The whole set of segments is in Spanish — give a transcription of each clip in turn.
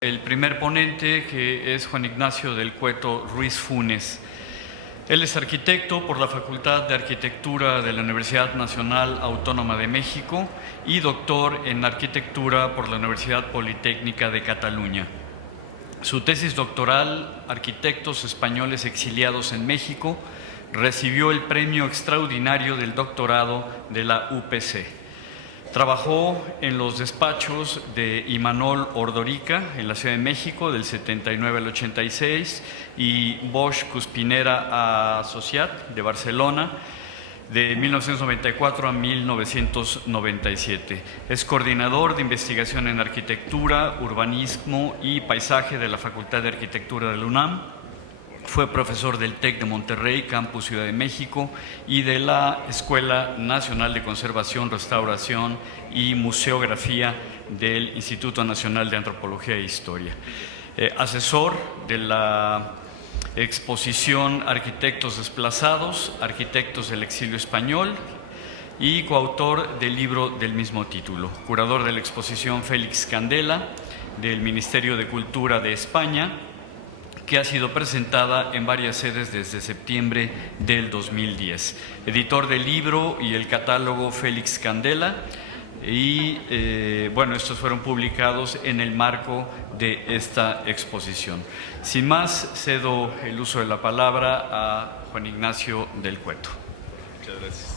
El primer ponente, que es Juan Ignacio del Cueto Ruiz Funes. Él es arquitecto por la Facultad de Arquitectura de la Universidad Nacional Autónoma de México y doctor en Arquitectura por la Universidad Politécnica de Cataluña. Su tesis doctoral, Arquitectos españoles exiliados en México, recibió el premio extraordinario del doctorado de la UPC. Trabajó en los despachos de Imanol Ordorica en la Ciudad de México del 79 al 86 y Bosch Cuspinera Associat de Barcelona de 1994 a 1997. Es coordinador de investigación en arquitectura, urbanismo y paisaje de la Facultad de Arquitectura de la UNAM. Fue profesor del TEC de Monterrey, Campus Ciudad de México, y de la Escuela Nacional de Conservación, Restauración y Museografía del Instituto Nacional de Antropología e Historia. Asesor de la exposición Arquitectos Desplazados, Arquitectos del Exilio Español, y coautor del libro del mismo título. Curador de la exposición Félix Candela, del Ministerio de Cultura de España, que ha sido presentada en varias sedes desde septiembre del 2010. Editor del libro y el catálogo Félix Candela, y estos fueron publicados en el marco de esta exposición. Sin más, cedo el uso de la palabra a Juan Ignacio del Cueto. Muchas gracias.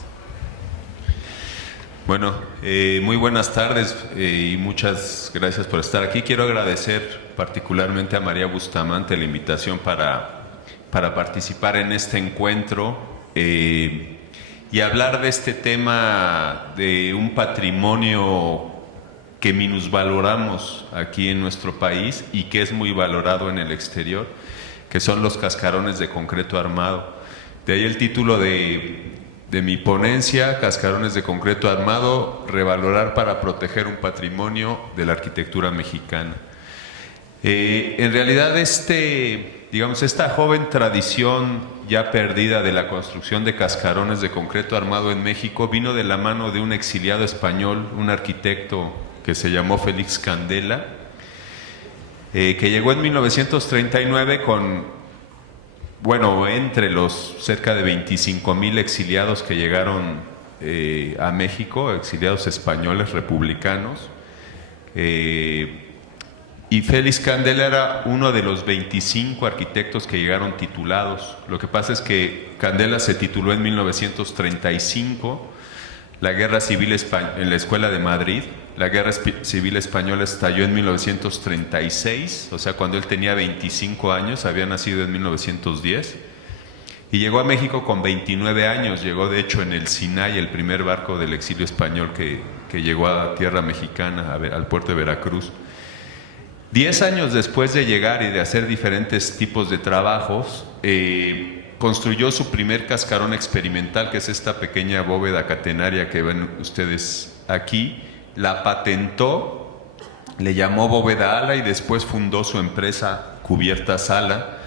Bueno, muy buenas tardes y muchas gracias por estar aquí. Quiero agradecer particularmente a María Bustamante la invitación para participar en este encuentro y hablar de este tema de un patrimonio que minusvaloramos aquí en nuestro país y que es muy valorado en el exterior, que son los cascarones de concreto armado. De ahí el título de mi ponencia, Cascarones de concreto armado, revalorar para proteger un patrimonio de la arquitectura mexicana. En realidad esta joven tradición ya perdida de la construcción de cascarones de concreto armado en México vino de la mano de un exiliado español, un arquitecto que se llamó Félix Candela, que llegó en 1939 entre los cerca de 25,000 exiliados que llegaron a México, exiliados españoles republicanos, y Félix Candela era uno de los 25 arquitectos que llegaron titulados. Lo que pasa es que Candela se tituló en 1935, la Guerra Civil en la Escuela de Madrid. La Guerra Civil Española estalló en 1936, o sea, cuando él tenía 25 años, había nacido en 1910, y llegó a México con 29 años. Llegó de hecho en el Sinai, el primer barco del exilio español que llegó a tierra mexicana, al puerto de Veracruz. 10 años después de llegar y de hacer diferentes tipos de trabajos, construyó su primer cascarón experimental, que es esta pequeña bóveda catenaria que ven ustedes aquí. La patentó, le llamó bóveda ala y después fundó su empresa Cubiertas Ala,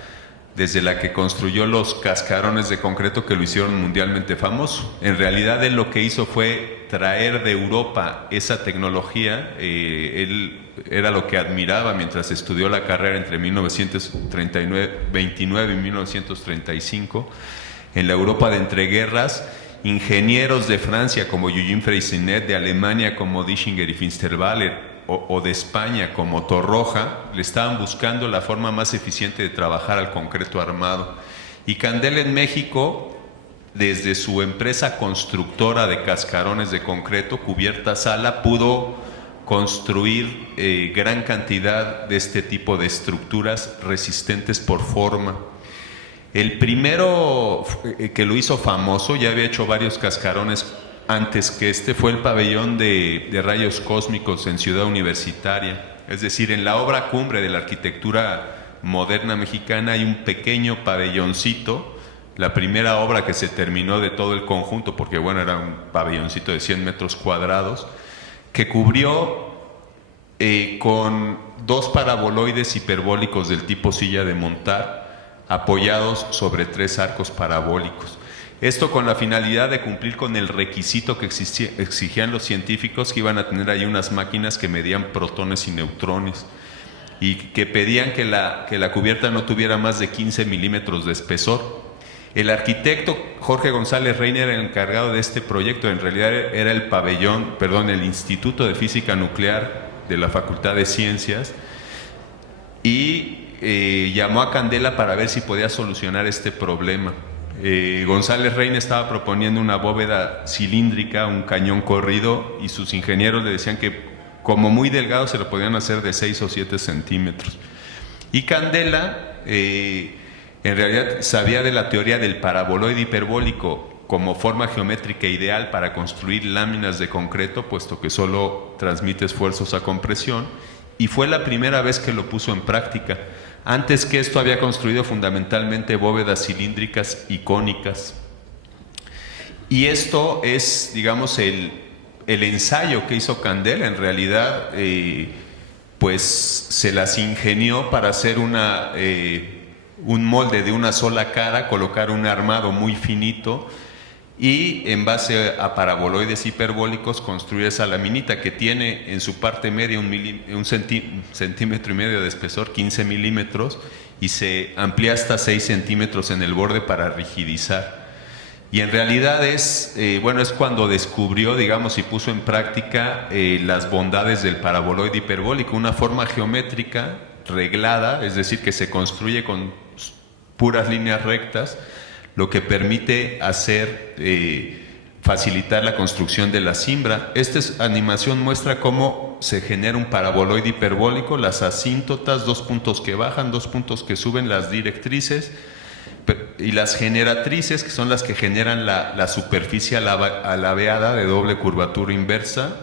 desde la que construyó los cascarones de concreto que lo hicieron mundialmente famoso. En realidad él lo que hizo fue traer de Europa esa tecnología. Él era lo que admiraba mientras estudió la carrera entre 1929 y 1935 en la Europa de entreguerras. Ingenieros de Francia como Eugène Freycinet, de Alemania como Dischinger y Finsterwalder, o de España como Torroja, le estaban buscando la forma más eficiente de trabajar al concreto armado. Y Candela en México, desde su empresa constructora de cascarones de concreto, Cubiertas Ala, pudo construir gran cantidad de este tipo de estructuras resistentes por forma. El primero que lo hizo famoso, ya había hecho varios cascarones antes que fue el pabellón de rayos cósmicos en Ciudad Universitaria. Es decir, en la obra cumbre de la arquitectura moderna mexicana hay un pequeño pabelloncito, la primera obra que se terminó de todo el conjunto, porque era un pabelloncito de 100 metros cuadrados, que cubrió con 2 paraboloides hiperbólicos del tipo silla de montar, apoyados sobre 3 arcos parabólicos. Esto con la finalidad de cumplir con el requisito que exigían los científicos, que iban a tener ahí unas máquinas que medían protones y neutrones. y que pedían que la cubierta no tuviera más de 15 milímetros de espesor. El arquitecto Jorge González Reina era el encargado de este proyecto. En realidad era el Instituto de Física Nuclear de la Facultad de Ciencias, y llamó a Candela para ver si podía solucionar este problema. González Reina estaba proponiendo una bóveda cilíndrica, un cañón corrido, y sus ingenieros le decían que como muy delgado se lo podían hacer de 6 o 7 centímetros. Y Candela en realidad sabía de la teoría del paraboloide hiperbólico como forma geométrica ideal para construir láminas de concreto, puesto que solo transmite esfuerzos a compresión, y fue la primera vez que lo puso en práctica. Antes que esto había construido fundamentalmente bóvedas cilíndricas y cónicas. Y esto es, digamos, el ensayo que hizo Candela. En realidad, pues se las ingenió para hacer un molde de una sola cara, colocar un armado muy finito y en base a paraboloides hiperbólicos construir esa laminita que tiene en su parte media un centímetro y medio de espesor, 15 milímetros, y se amplía hasta 6 centímetros en el borde para rigidizar. Y en realidad es cuando descubrió, digamos, y puso en práctica las bondades del paraboloide hiperbólico, una forma geométrica reglada, es decir, que se construye con puras líneas rectas, lo que permite facilitar la construcción de la cimbra. Esta animación muestra cómo se genera un paraboloide hiperbólico, las asíntotas, 2 puntos que bajan, 2 puntos que suben, las directrices, y las generatrices, que son las que generan la superficie alabeada de doble curvatura inversa,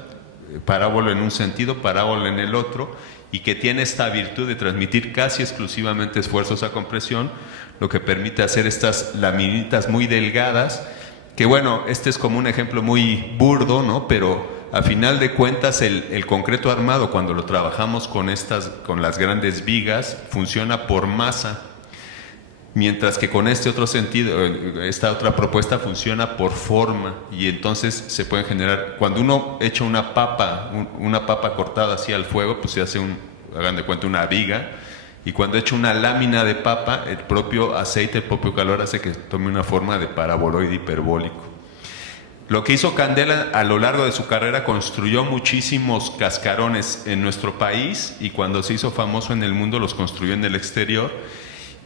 parábola en un sentido, parábola en el otro, y que tiene esta virtud de transmitir casi exclusivamente esfuerzos a compresión, lo que permite hacer estas laminitas muy delgadas, que bueno, este es como un ejemplo muy burdo, ¿no? Pero a final de cuentas el concreto armado, cuando lo trabajamos con las grandes vigas, funciona por masa, mientras que con esta otra propuesta funciona por forma, y entonces se pueden generar, cuando uno echa una papa cortada así al fuego, pues se hace hagan de cuenta, una viga, y cuando echa una lámina de papa, el propio aceite, el propio calor hace que tome una forma de paraboloide hiperbólico. Lo que hizo Candela a lo largo de su carrera, construyó muchísimos cascarones en nuestro país, y cuando se hizo famoso en el mundo los construyó en el exterior,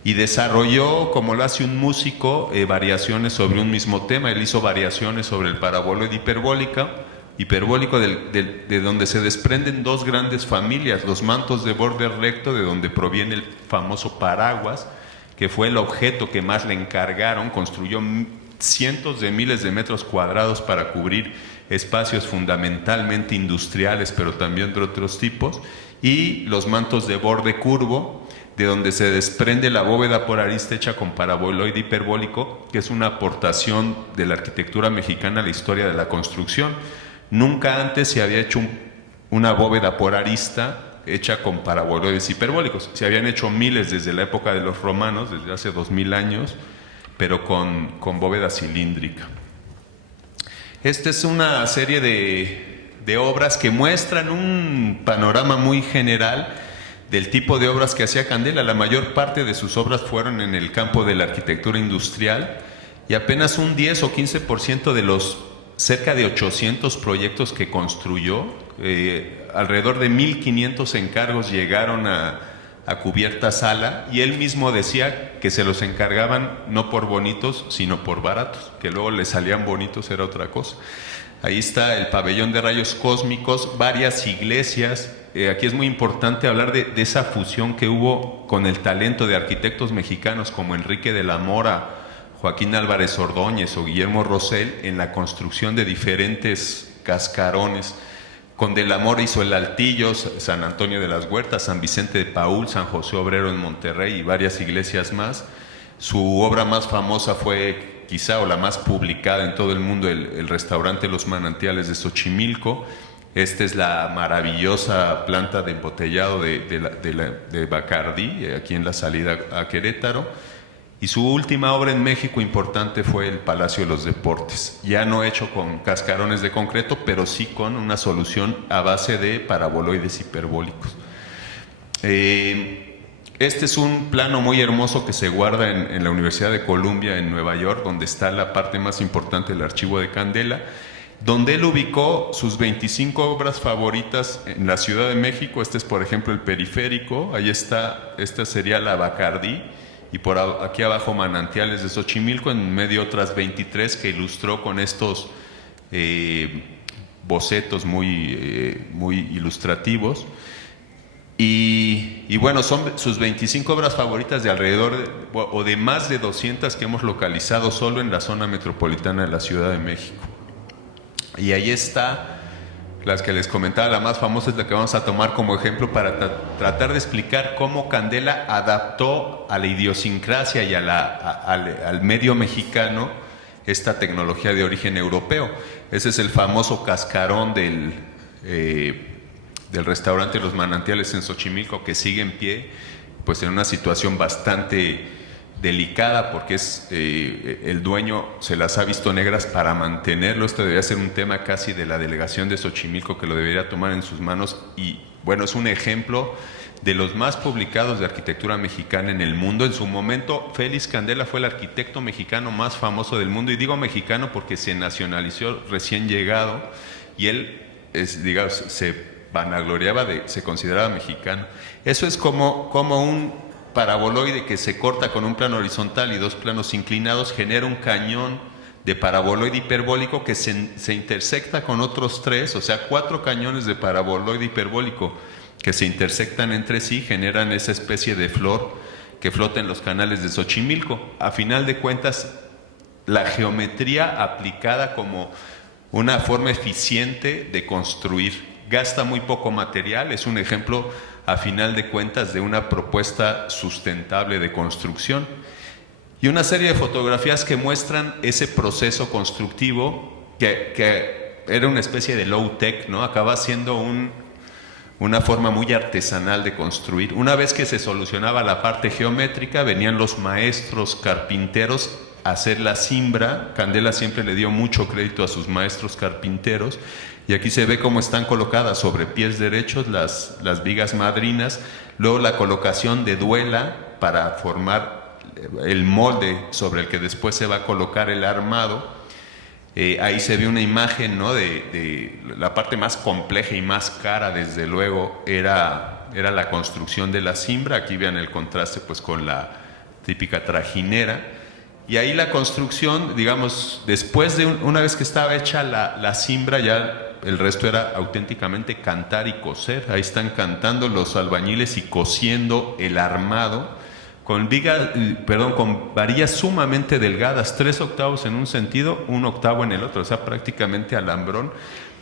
y desarrolló, como lo hace un músico, variaciones sobre un mismo tema. Él hizo variaciones sobre el paraboloide hiperbólico de donde se desprenden 2 grandes familias: los mantos de borde recto, de donde proviene el famoso paraguas, que fue el objeto que más le encargaron. Construyó cientos de miles de metros cuadrados para cubrir espacios fundamentalmente industriales, pero también de otros tipos, y los mantos de borde curvo, de donde se desprende la bóveda por arista hecha con paraboloide hiperbólico, que es una aportación de la arquitectura mexicana a la historia de la construcción. Nunca antes se había hecho una bóveda por arista hecha con paraboloides hiperbólicos. Se habían hecho miles desde la época de los romanos, desde hace 2000 años, pero con bóveda cilíndrica. Esta es una serie de obras que muestran un panorama muy general del tipo de obras que hacía Candela. La mayor parte de sus obras fueron en el campo de la arquitectura industrial, y apenas un 10 o 15% de los cerca de 800 proyectos que construyó, alrededor de 1.500 encargos llegaron a cubierta sala, y él mismo decía que se los encargaban no por bonitos, sino por baratos, que luego le salían bonitos era otra cosa. Ahí está el pabellón de rayos cósmicos, varias iglesias. Aquí es muy importante hablar de esa fusión que hubo con el talento de arquitectos mexicanos como Enrique de la Mora, Joaquín Álvarez Ordóñez o Guillermo Rosell en la construcción de diferentes cascarones. Con de la Mora hizo el Altillo, San Antonio de las Huertas, San Vicente de Paúl, San José Obrero en Monterrey y varias iglesias más. Su obra más famosa fue, quizá, o la más publicada en todo el mundo, el restaurante Los Manantiales de Xochimilco. Esta es la maravillosa planta de embotellado de Bacardí, aquí en la salida a Querétaro. Y su última obra en México importante fue el Palacio de los Deportes, ya no hecho con cascarones de concreto, pero sí con una solución a base de paraboloides hiperbólicos. Este es un plano muy hermoso que se guarda en la Universidad de Columbia en Nueva York, donde está la parte más importante del archivo de Candela, donde él ubicó sus 25 obras favoritas en la Ciudad de México. Este es, por ejemplo, el Periférico. Ahí está, esta sería la Bacardí, y por aquí abajo Manantiales de Xochimilco, en medio otras 23 que ilustró con estos bocetos muy ilustrativos. Y bueno, son sus 25 obras favoritas de alrededor o de más de 200 que hemos localizado solo en la zona metropolitana de la Ciudad de México. Y ahí está, las que les comentaba, la más famosa es la que vamos a tomar como ejemplo para tratar de explicar cómo Candela adaptó a la idiosincrasia y al medio mexicano esta tecnología de origen europeo. Ese es el famoso cascarón del restaurante Los Manantiales en Xochimilco, que sigue en pie, pues en una situación bastante delicada, porque el dueño se las ha visto negras para mantenerlo. Este debería ser un tema casi de la delegación de Xochimilco, que lo debería tomar en sus manos. Y bueno, es un ejemplo de los más publicados de arquitectura mexicana en el mundo. En su momento, Félix Candela fue el arquitecto mexicano más famoso del mundo, y digo mexicano porque se nacionalizó recién llegado, y él se vanagloriaba se consideraba mexicano. Eso es como un paraboloide que se corta con un plano horizontal y dos planos inclinados, genera un cañón de paraboloide hiperbólico que se intersecta con otros tres, o sea, 4 cañones de paraboloide hiperbólico que se intersectan entre sí, generan esa especie de flor que flota en los canales de Xochimilco. A final de cuentas, la geometría aplicada como una forma eficiente de construir. Gasta muy poco material, es un ejemplo a final de cuentas de una propuesta sustentable de construcción. Y una serie de fotografías que muestran ese proceso constructivo que era una especie de low-tech, ¿no? Acaba siendo una forma muy artesanal de construir. Una vez que se solucionaba la parte geométrica, venían los maestros carpinteros a hacer la cimbra. Candela siempre le dio mucho crédito a sus maestros carpinteros, y aquí se ve cómo están colocadas sobre pies derechos las vigas madrinas, luego la colocación de duela para formar el molde sobre el que después se va a colocar el armado. Ahí se ve una imagen, ¿no?, de la parte más compleja y más cara, desde luego, era la construcción de la cimbra. Aquí vean el contraste pues con la típica trajinera. Y ahí la construcción, digamos, después de una vez que estaba hecha la cimbra, ya el resto era auténticamente cantar y coser. Ahí están cantando los albañiles y cosiendo el armado con varillas sumamente delgadas, 3 octavos en un sentido, 1 octavo en el otro, o sea, prácticamente alambrón,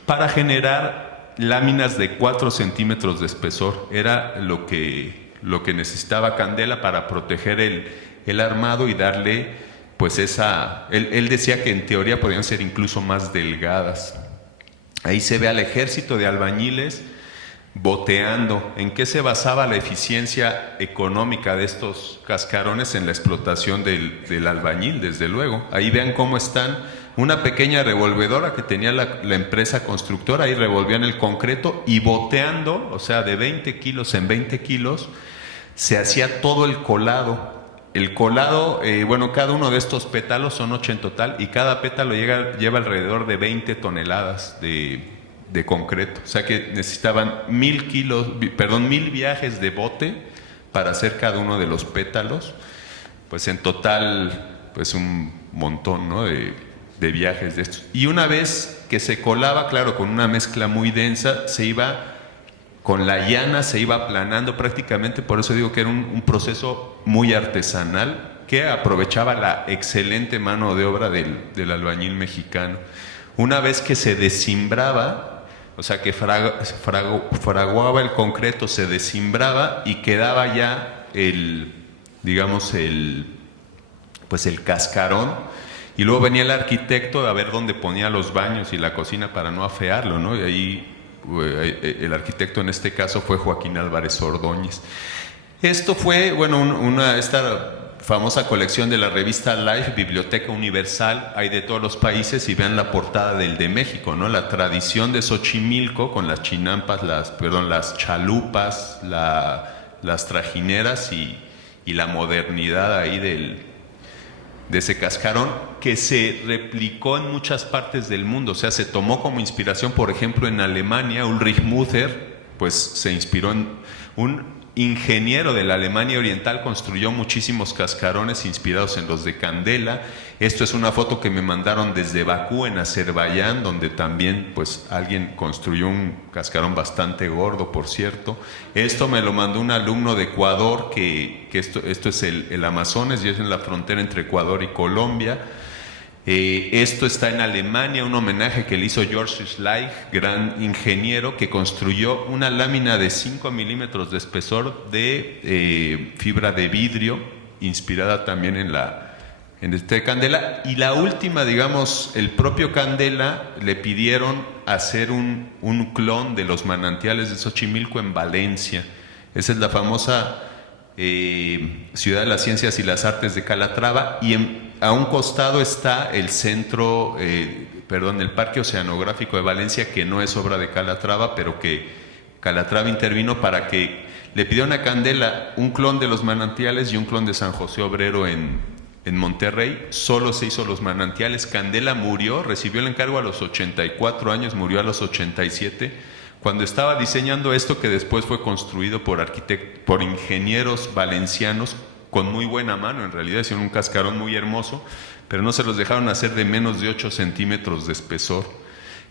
para generar láminas de 4 centímetros de espesor. Era lo que necesitaba Candela para proteger el armado y darle pues él decía que en teoría podían ser incluso más delgadas. Ahí se ve al ejército de albañiles boteando. ¿En qué se basaba la eficiencia económica de estos cascarones? En la explotación del albañil, desde luego. Ahí vean cómo están, una pequeña revolvedora que tenía la empresa constructora, ahí revolvían el concreto y boteando, o sea, de 20 kilos en 20 kilos, se hacía todo el colado. El colado, cada uno de estos pétalos, son 8 en total, y cada pétalo lleva alrededor de 20 toneladas de concreto. O sea que necesitaban 1000 viajes de bote para hacer cada uno de los pétalos. Pues en total, pues un montón, ¿no?, de viajes de estos. Y una vez que se colaba, claro, con una mezcla muy densa, se iba con la llana, se iba aplanando prácticamente. Por eso digo que era un proceso muy artesanal que aprovechaba la excelente mano de obra del albañil mexicano. Una vez que se descimbraba, o sea que fraguaba el concreto, se descimbraba y quedaba ya el cascarón, y luego venía el arquitecto a ver dónde ponía los baños y la cocina para no afearlo, ¿no? Y ahí el arquitecto en este caso fue Joaquín Álvarez Ordóñez. Esto fue, esta famosa colección de la revista Life, Biblioteca Universal, hay de todos los países, y vean la portada del de México, ¿no? La tradición de Xochimilco con las chinampas, las chalupas, las trajineras y la modernidad ahí de ese cascarón, que se replicó en muchas partes del mundo. O sea, se tomó como inspiración, por ejemplo, en Alemania. Ulrich Müther pues se inspiró en un ingeniero de la Alemania Oriental, construyó muchísimos cascarones inspirados en los de Candela. Esto es una foto que me mandaron desde Bakú, en Azerbaiyán, donde también pues alguien construyó un cascarón bastante gordo, por cierto. Esto me lo mandó un alumno de Ecuador, que esto es el Amazonas, y es en la frontera entre Ecuador y Colombia. Esto está en Alemania, un homenaje que le hizo George Schleich, gran ingeniero, que construyó una lámina de 5 milímetros de espesor de fibra de vidrio, inspirada también en este Candela. Y la última, digamos, el propio Candela le pidieron hacer un clon de los manantiales de Xochimilco en Valencia. Esa es la famosa Ciudad de las Ciencias y las Artes de Calatrava, y a un costado está el el Parque Oceanográfico de Valencia, que no es obra de Calatrava, pero que Calatrava intervino para que le pidió a Candela un clon de los manantiales y un clon de San José Obrero en Monterrey. Solo se hizo los manantiales. Candela murió, recibió el encargo a los 84 años, murió a los 87, cuando estaba diseñando esto, que después fue construido por ingenieros valencianos con muy buena mano. En realidad hicieron un cascarón muy hermoso, pero no se los dejaron hacer de menos de 8 centímetros de espesor.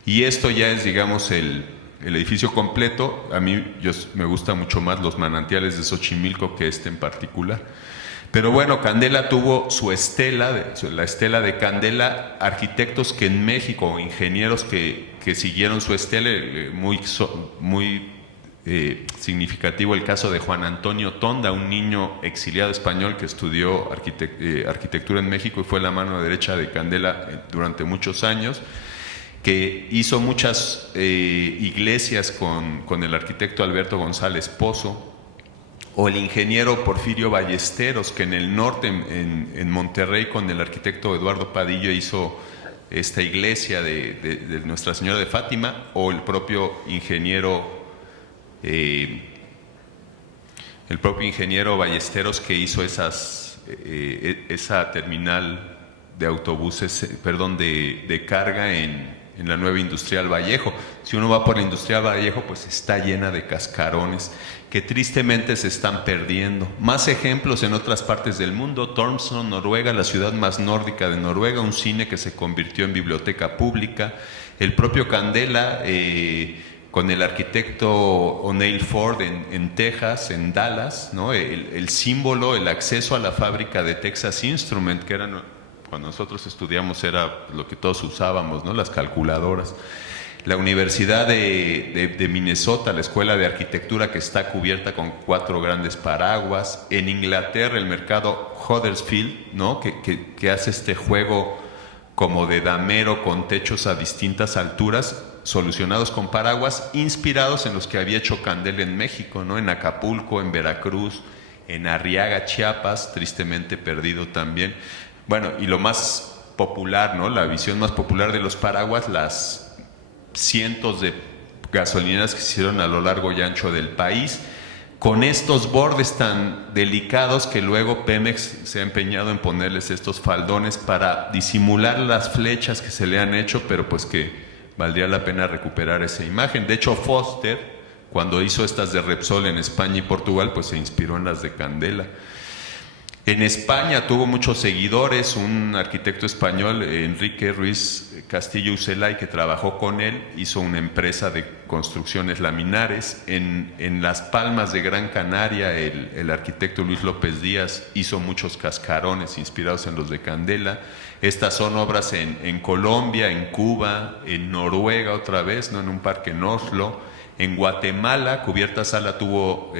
Y esto ya es, digamos, el edificio completo. A mí me gustan mucho más los manantiales de Xochimilco que este en particular. Pero bueno, Candela tuvo su estela, la estela de Candela, arquitectos que en México, ingenieros que siguieron su estela, muy significativo el caso de Juan Antonio Tonda, un niño exiliado español que estudió arquitectura en México y fue la mano derecha de Candela durante muchos años, que hizo muchas iglesias con el arquitecto Alberto González Pozo, o el ingeniero Porfirio Ballesteros, que en el norte, en Monterrey, con el arquitecto Eduardo Padilla hizo esta iglesia de Nuestra Señora de Fátima, o el propio ingeniero Ballesteros, que hizo esa terminal de autobuses, de carga en la nueva Industrial Vallejo. Si uno va por la Industrial Vallejo, pues está llena de cascarones que tristemente se están perdiendo. Más ejemplos en otras partes del mundo. Tromsø, Noruega, la ciudad más nórdica de Noruega, un cine que se convirtió en biblioteca pública. El propio Candela, con el arquitecto O'Neill Ford en Texas, en Dallas, ¿no? El símbolo, el acceso a la fábrica de Texas Instrument, que cuando nosotros estudiamos era lo que todos usábamos, ¿no? Las calculadoras. La Universidad de Minnesota, la Escuela de Arquitectura, que está cubierta con 4 grandes paraguas. En Inglaterra, el mercado Huddersfield, ¿no? que hace este juego como de damero con techos a distintas alturas, solucionados con paraguas, inspirados en los que había hecho Candela en México, ¿no? En Acapulco, en Veracruz, en Arriaga, Chiapas, tristemente perdido también. Bueno, y lo más popular, ¿no? La visión más popular de los paraguas, las cientos de gasolineras que se hicieron a lo largo y ancho del país, con estos bordes tan delicados que luego Pemex se ha empeñado en ponerles estos faldones para disimular las flechas que se le han hecho, pero pues que valdría la pena recuperar esa imagen. De hecho, Foster, cuando hizo estas de Repsol en España y Portugal, pues se inspiró en las de Candela. En España tuvo muchos seguidores, un arquitecto español, Enrique Ruiz Castillo Ucelay, que trabajó con él, hizo una empresa de construcciones laminares. En Las Palmas de Gran Canaria, el arquitecto Luis López Díaz hizo muchos cascarones inspirados en los de Candela. Estas son obras en Colombia, en Cuba, en Noruega otra vez, ¿no? En un parque en Oslo. En Guatemala, Cubierta Sala tuvo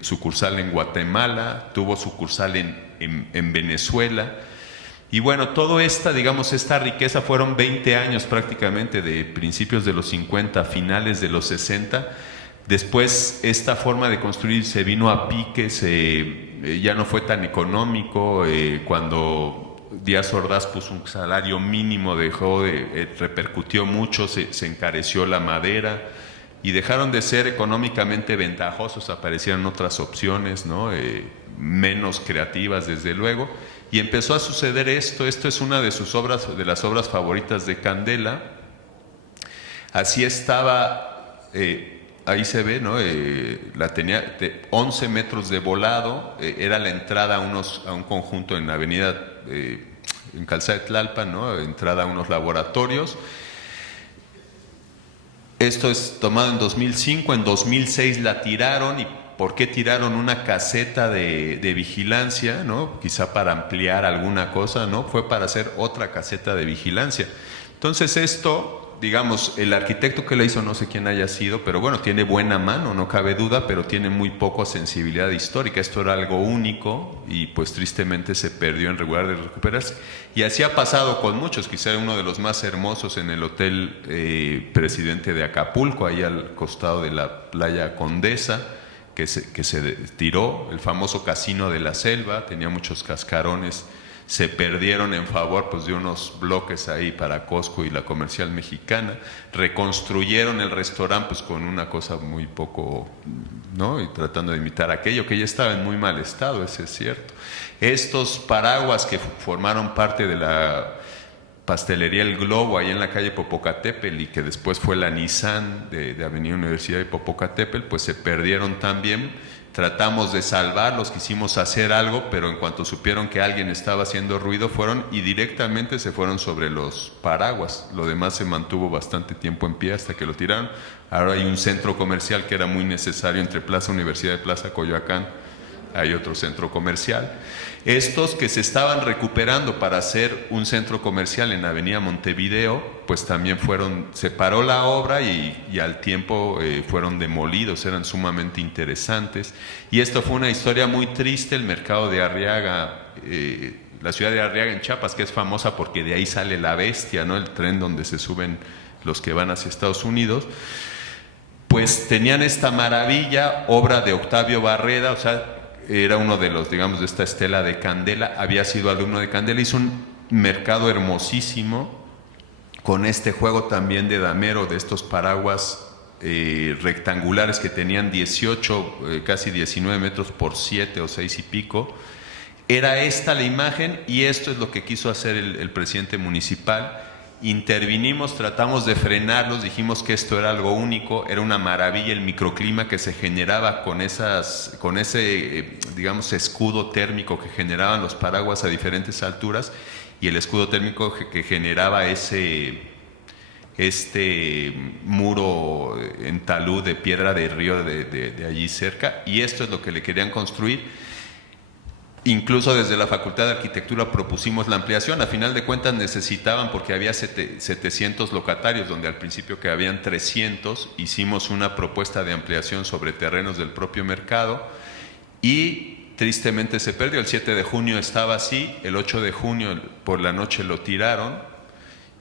sucursal en Guatemala, tuvo sucursal en Venezuela. Y bueno, toda esta riqueza fueron 20 años prácticamente, de principios de los 50, finales de los 60. Después esta forma de construir se vino a pique, ya no fue tan económico. Cuando Díaz Ordaz puso un salario mínimo, repercutió mucho, se encareció la madera. y dejaron de ser económicamente ventajosos, aparecieron otras opciones, ¿no? Menos creativas desde luego, y empezó a suceder esto. Esto es una de sus obras, de las obras favoritas de Candela. Así estaba, ahí se ve, ¿no? La tenía 11 metros de volado, era la entrada a un conjunto en la avenida, en Calzada de Tlalpan, ¿no? Entrada a unos laboratorios. Esto es tomado en 2005, en 2006 la tiraron. ¿Y por qué tiraron? Una caseta de vigilancia, ¿no? Quizá para ampliar alguna cosa, ¿no? Fue para hacer otra caseta de vigilancia. Entonces esto, digamos, el arquitecto que la hizo, no sé quién haya sido, pero bueno, tiene buena mano, no cabe duda, pero tiene muy poca sensibilidad histórica. Esto era algo único y pues tristemente se perdió en lugar de recuperarse. Y así ha pasado con muchos, quizá uno de los más hermosos en el Hotel Presidente de Acapulco, ahí al costado de la playa Condesa, que se tiró, el famoso Casino de la Selva, tenía muchos cascarones, se perdieron en favor pues de unos bloques ahí para Costco y la Comercial Mexicana. Reconstruyeron el restaurante pues con una cosa muy poco, ¿no? Y tratando de imitar aquello que ya estaba en muy mal estado, ese es cierto. Estos paraguas que formaron parte de la pastelería El Globo ahí en la calle Popocatépetl y que después fue la Nissan de Avenida Universidad de Popocatépetl, pues se perdieron también. Tratamos de salvarlos, quisimos hacer algo, pero en cuanto supieron que alguien estaba haciendo ruido, fueron y directamente se fueron sobre los paraguas. Lo demás se mantuvo bastante tiempo en pie hasta que lo tiraron. Ahora hay un centro comercial que era muy necesario entre Plaza Universidad y Plaza Coyoacán. Hay otro centro comercial. Estos que se estaban recuperando para hacer un centro comercial en Avenida Montevideo, pues también se paró la obra y al tiempo fueron demolidos, eran sumamente interesantes. Y esto fue una historia muy triste. El mercado de Arriaga, la ciudad de Arriaga en Chiapas, que es famosa porque de ahí sale La Bestia, ¿no? El tren donde se suben los que van hacia Estados Unidos. Pues tenían esta maravilla, obra de Octavio Barreda, o sea, era uno de los, digamos, de esta estela de Candela, había sido alumno de Candela, hizo un mercado hermosísimo con este juego también de damero, de estos paraguas rectangulares que tenían 18, casi 19 metros por 7 o 6 y pico. Era esta la imagen y esto es lo que quiso hacer el presidente municipal. Intervinimos, tratamos de frenarlos, dijimos que esto era algo único, era una maravilla el microclima que se generaba con ese, digamos, escudo térmico que generaban los paraguas a diferentes alturas y el escudo térmico que generaba este muro en talud de piedra de río de allí cerca, y esto es lo que le querían construir. Incluso desde la Facultad de Arquitectura propusimos la ampliación. A final de cuentas necesitaban, porque había 700 locatarios, donde al principio que habían 300, hicimos una propuesta de ampliación sobre terrenos del propio mercado y tristemente se perdió. El 7 de junio estaba así, el 8 de junio por la noche lo tiraron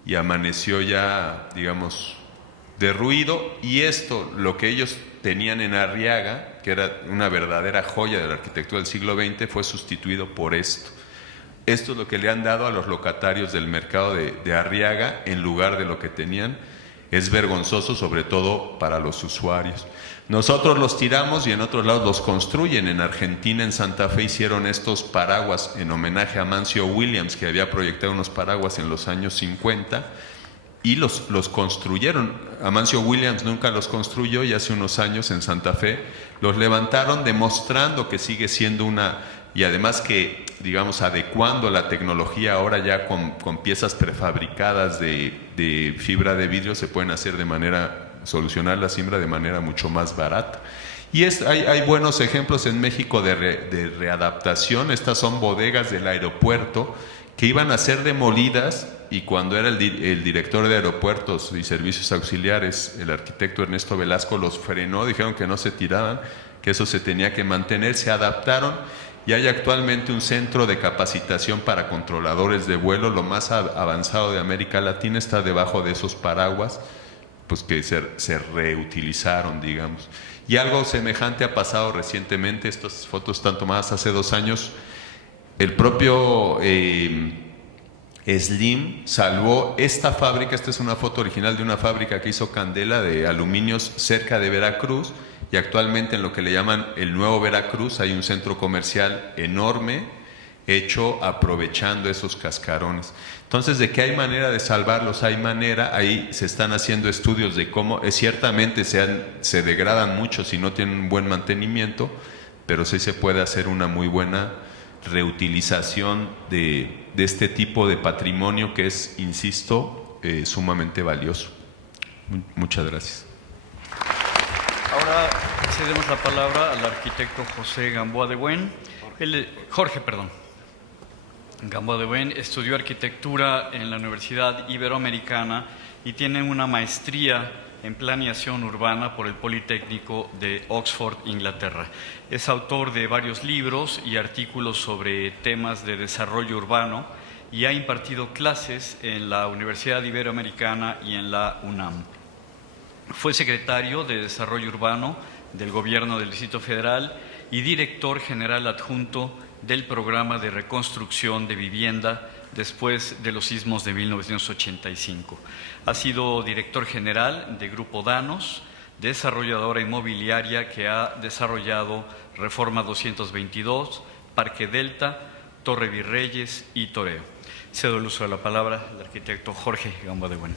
y amaneció ya, digamos, derruido. Y esto, lo que ellos tenían en Arriaga, que era una verdadera joya de la arquitectura del siglo XX, fue sustituido por esto. Esto es lo que le han dado a los locatarios del mercado de Arriaga en lugar de lo que tenían. Es vergonzoso, sobre todo para los usuarios. Nosotros los tiramos y en otros lados los construyen. En Argentina, en Santa Fe, hicieron estos paraguas en homenaje a Mancio Williams, que había proyectado unos paraguas en los años 50, y los construyeron. Amancio Williams nunca los construyó y hace unos años en Santa Fe los levantaron, demostrando que sigue siendo y además que, digamos, adecuando la tecnología ahora ya con piezas prefabricadas de fibra de vidrio, se pueden hacer solucionar la siembra de manera mucho más barata. Y hay buenos ejemplos en México de readaptación. Estas son bodegas del aeropuerto que iban a ser demolidas, y cuando era el director de aeropuertos y servicios auxiliares, el arquitecto Ernesto Velasco, los frenó, dijeron que no se tiraban, que eso se tenía que mantener, se adaptaron y hay actualmente un centro de capacitación para controladores de vuelo, lo más avanzado de América Latina, está debajo de esos paraguas, pues que se reutilizaron, digamos. Y algo semejante ha pasado recientemente. Estas fotos están tomadas hace 2 años. El propio Slim salvó esta fábrica. Esta es una foto original de una fábrica que hizo Candela de aluminios cerca de Veracruz, y actualmente en lo que le llaman el Nuevo Veracruz hay un centro comercial enorme hecho aprovechando esos cascarones. Entonces, de que hay manera de salvarlos, hay manera. Ahí se están haciendo estudios de cómo, ciertamente se degradan mucho si no tienen un buen mantenimiento, pero sí se puede hacer una muy buena reutilización de este tipo de patrimonio que es, insisto, sumamente valioso. Muchas gracias. Ahora cedemos la palabra al arquitecto José Gamboa de Buen. Jorge, Gamboa de Buen estudió arquitectura en la Universidad Iberoamericana y tiene una maestría en planeación urbana por el Politécnico de Oxford, Inglaterra. Es autor de varios libros y artículos sobre temas de desarrollo urbano y ha impartido clases en la Universidad Iberoamericana y en la UNAM. Fue secretario de Desarrollo Urbano del Gobierno del Distrito Federal y director general adjunto del Programa de Reconstrucción de Vivienda después de los sismos de 1985. Ha sido director general de Grupo Danos, desarrolladora inmobiliaria que ha desarrollado Reforma 222, Parque Delta, Torre Virreyes y Toreo. Cedo el uso de la palabra al arquitecto Jorge Gamboa de Buen.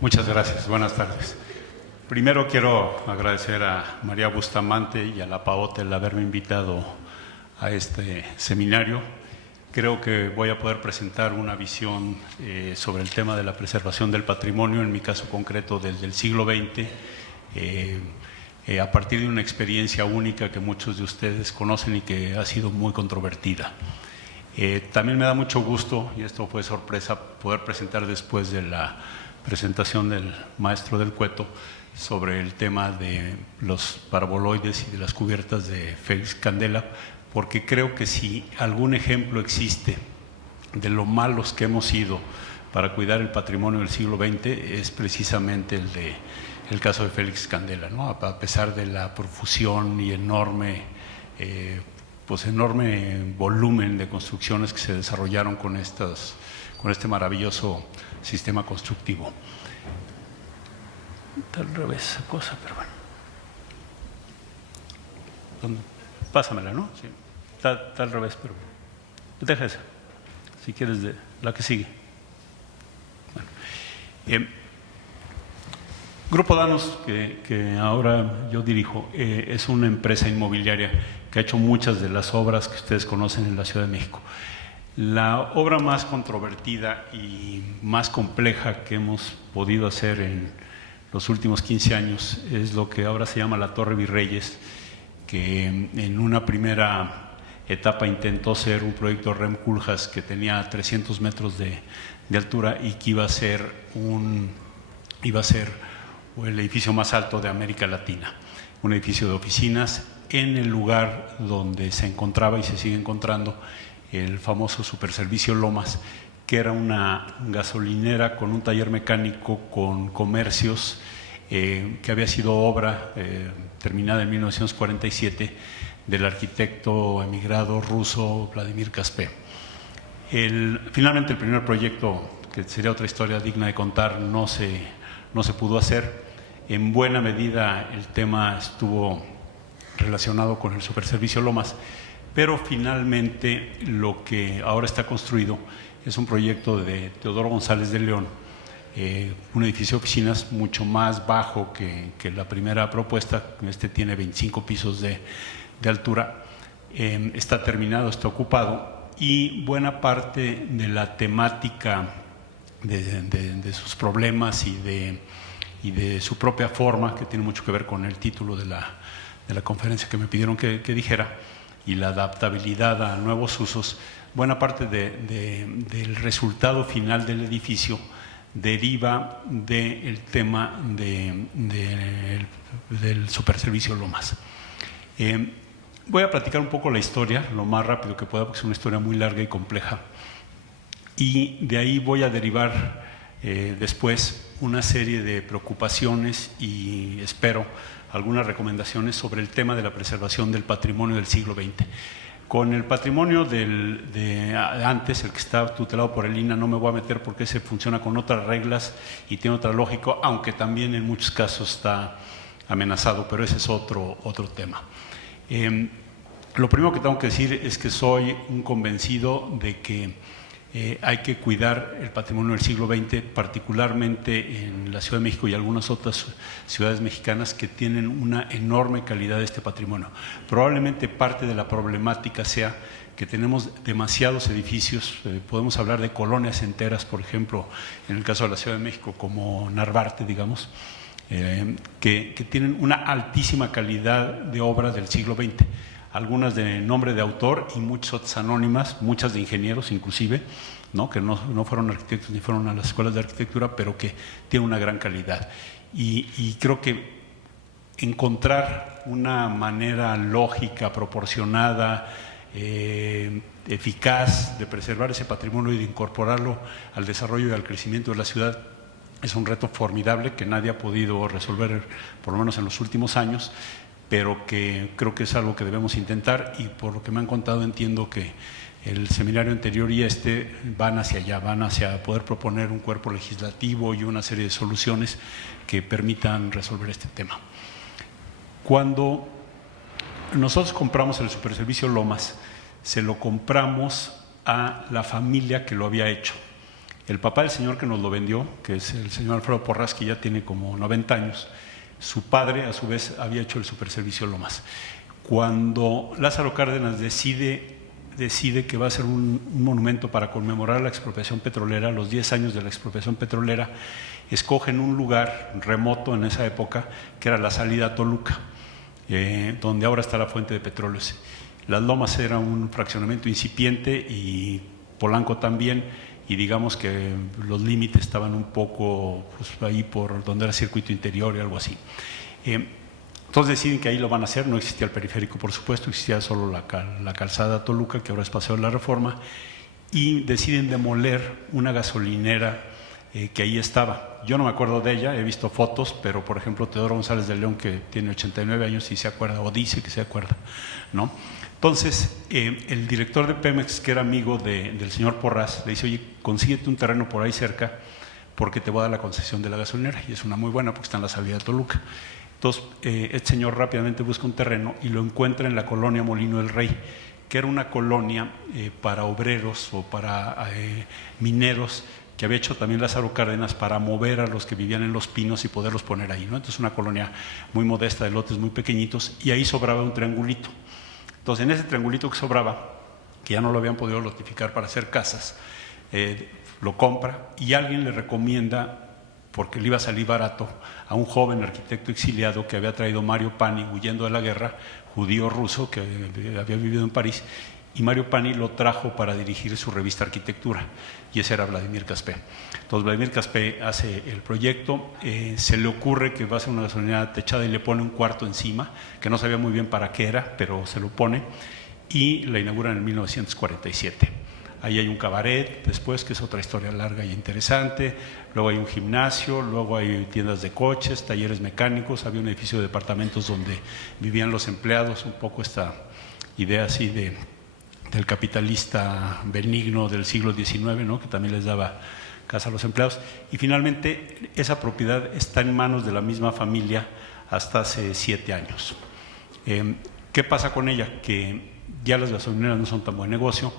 Muchas gracias, buenas tardes. Primero quiero agradecer a María Bustamante y a la PAOT el haberme invitado a este seminario. Creo que voy a poder presentar una visión sobre el tema de la preservación del patrimonio, en mi caso concreto desde el siglo XX, a partir de una experiencia única que muchos de ustedes conocen y que ha sido muy controvertida. También me da mucho gusto, y esto fue sorpresa, poder presentar después de la presentación del maestro del Cueto sobre el tema de los paraboloides y de las cubiertas de Félix Candela, porque creo que si algún ejemplo existe de lo malos que hemos sido para cuidar el patrimonio del siglo XX es precisamente el caso de Félix Candela, ¿no? A pesar de la profusión y enorme volumen de construcciones que se desarrollaron con este maravilloso sistema constructivo. Está al revés esa cosa, pero bueno. Pásamela, ¿no? Sí. Está al revés, pero deja esa. Si quieres, de la que sigue. Bueno. Grupo Danos, que ahora yo dirijo, es una empresa inmobiliaria que ha hecho muchas de las obras que ustedes conocen en la Ciudad de México. La obra más controvertida y más compleja que hemos podido hacer en los últimos 15 años es lo que ahora se llama la Torre Virreyes, que en una primera etapa intentó ser un proyecto Rem Koolhaas que tenía 300 metros de altura y que iba a ser el edificio más alto de América Latina, un edificio de oficinas en el lugar donde se encontraba y se sigue encontrando el famoso Superservicio Lomas, que era una gasolinera con un taller mecánico, con comercios, que había sido obra terminada en 1947 del arquitecto emigrado ruso Vladimir Caspé. Finalmente el primer proyecto, que sería otra historia digna de contar, no se pudo hacer. En buena medida el tema estuvo relacionado con el Superservicio Lomas, pero finalmente lo que ahora está construido es un proyecto de Teodoro González de León, un edificio de oficinas mucho más bajo que la primera propuesta. Este tiene 25 pisos de altura, está terminado, está ocupado, y buena parte de la temática de sus problemas y de su propia forma, que tiene mucho que ver con el título de la conferencia que me pidieron que dijera, y la adaptabilidad a nuevos usos, buena parte del resultado final del edificio deriva del tema del Superservicio Lomas. Voy a platicar un poco la historia, lo más rápido que pueda, porque es una historia muy larga y compleja, y de ahí voy a derivar después una serie de preocupaciones y espero algunas recomendaciones sobre el tema de la preservación del patrimonio del siglo XX. Con el patrimonio de antes, el que está tutelado por el INAH, no me voy a meter porque ese funciona con otras reglas y tiene otra lógica, aunque también en muchos casos está amenazado, pero ese es otro tema. Lo primero que tengo que decir es que soy un convencido de que hay que cuidar el patrimonio del siglo XX, particularmente en la Ciudad de México y algunas otras ciudades mexicanas que tienen una enorme calidad de este patrimonio. Probablemente parte de la problemática sea que tenemos demasiados edificios, podemos hablar de colonias enteras, por ejemplo, en el caso de la Ciudad de México, como Narvarte, digamos, que tienen una altísima calidad de obra del siglo XX. Algunas de nombre de autor y muchas otras anónimas, muchas de ingenieros inclusive, ¿no? Que no fueron arquitectos ni fueron a las escuelas de arquitectura, pero que tienen una gran calidad. Y creo que encontrar una manera lógica, proporcionada, eficaz de preservar ese patrimonio y de incorporarlo al desarrollo y al crecimiento de la ciudad es un reto formidable que nadie ha podido resolver, por lo menos en los últimos años, pero que creo que es algo que debemos intentar, y por lo que me han contado entiendo que el seminario anterior y van hacia allá, van hacia poder proponer un cuerpo legislativo y una serie de soluciones que permitan resolver este tema. Cuando nosotros compramos el superservicio Lomas, se lo compramos a la familia que lo había hecho. El papá del señor que nos lo vendió, que es el señor Alfredo Porras, que ya tiene como 90 años, su padre, a su vez, había hecho el superservicio Lomas. Cuando Lázaro Cárdenas decide que va a ser un monumento para conmemorar la expropiación petrolera, los 10 años de la expropiación petrolera, escogen un lugar remoto en esa época, que era la salida a Toluca, donde ahora está la fuente de petróleos. Las Lomas era un fraccionamiento incipiente y Polanco también, y digamos que los límites estaban un poco pues, ahí por donde era circuito interior y algo así. Entonces deciden que ahí lo van a hacer, no existía el periférico por supuesto, existía solo la calzada Toluca, que ahora es Paseo de la Reforma, y deciden demoler una gasolinera que ahí estaba. Yo no me acuerdo de ella, he visto fotos, pero por ejemplo Teodoro González de León, que tiene 89 años y se acuerda, o dice que se acuerda, ¿no? Entonces, el director de Pemex, que era amigo del señor Porras, le dice, oye, consíguete un terreno por ahí cerca porque te voy a dar la concesión de la gasolinera, y es una muy buena porque está en la salida de Toluca. Entonces, este señor rápidamente busca un terreno y lo encuentra en la colonia Molino del Rey, que era una colonia para obreros o para mineros, que había hecho también Lázaro Cárdenas para mover a los que vivían en Los Pinos y poderlos poner ahí, ¿no? Entonces, una colonia muy modesta, de lotes muy pequeñitos, y ahí sobraba un triangulito. Entonces, en ese triangulito que sobraba, que ya no lo habían podido lotificar para hacer casas, lo compra y alguien le recomienda, porque le iba a salir barato, a un joven arquitecto exiliado que había traído Mario Pani huyendo de la guerra, judío ruso que había vivido en París, y Mario Pani lo trajo para dirigir su revista Arquitectura, y ese era Vladimir Caspé. Entonces Vladimir Caspé hace el proyecto, se le ocurre que va a ser una gasolinera techada y le pone un cuarto encima, que no sabía muy bien para qué era, pero se lo pone, y la inaugura en 1947. Ahí hay un cabaret después, que es otra historia larga y interesante, luego hay un gimnasio, luego hay tiendas de coches, talleres mecánicos, había un edificio de departamentos donde vivían los empleados, un poco esta idea así del capitalista benigno del siglo XIX, ¿no? Que también les daba casa a los empleados. Y finalmente esa propiedad está en manos de la misma familia hasta hace 7 años. ¿Qué pasa con ella? Que ya las gasolineras no son tan buen negocio,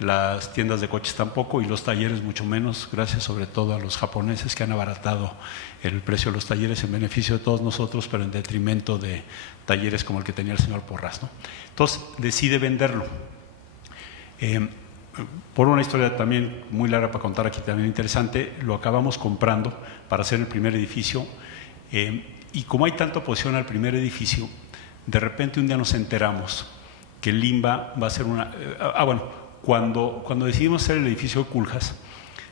las tiendas de coches tampoco y los talleres mucho menos, gracias sobre todo a los japoneses que han abaratado el precio de los talleres en beneficio de todos nosotros, pero en detrimento de talleres como el que tenía el señor Porras, ¿no? Entonces decide venderlo. Por una historia también muy larga para contar aquí, también interesante, lo acabamos comprando para hacer el primer edificio, y como hay tanta oposición al primer edificio, de repente un día nos enteramos que el Limba va a ser una... Cuando decidimos hacer el edificio de Culjas,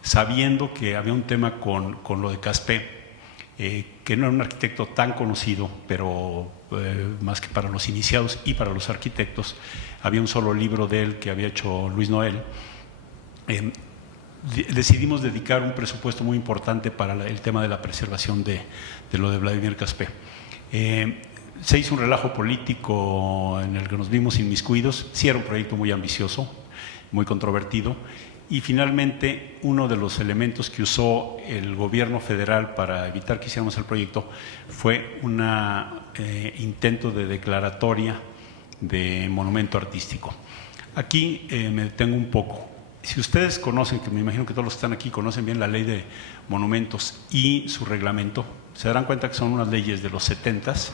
sabiendo que había un tema con lo de Caspé, que no era un arquitecto tan conocido, pero más que para los iniciados y para los arquitectos, había un solo libro de él que había hecho Luis Noel, decidimos dedicar un presupuesto muy importante para el tema de la preservación de lo de Vladimir Caspé. Se hizo un relajo político en el que nos vimos inmiscuidos. Sí era un proyecto muy ambicioso, muy controvertido, y finalmente uno de los elementos que usó el gobierno federal para evitar que hiciéramos el proyecto fue un intento de declaratoria de monumento artístico. Aquí me detengo un poco. Si ustedes conocen, que me imagino que todos los que están aquí conocen bien la ley de monumentos y su reglamento, se darán cuenta que son unas leyes de los 70s.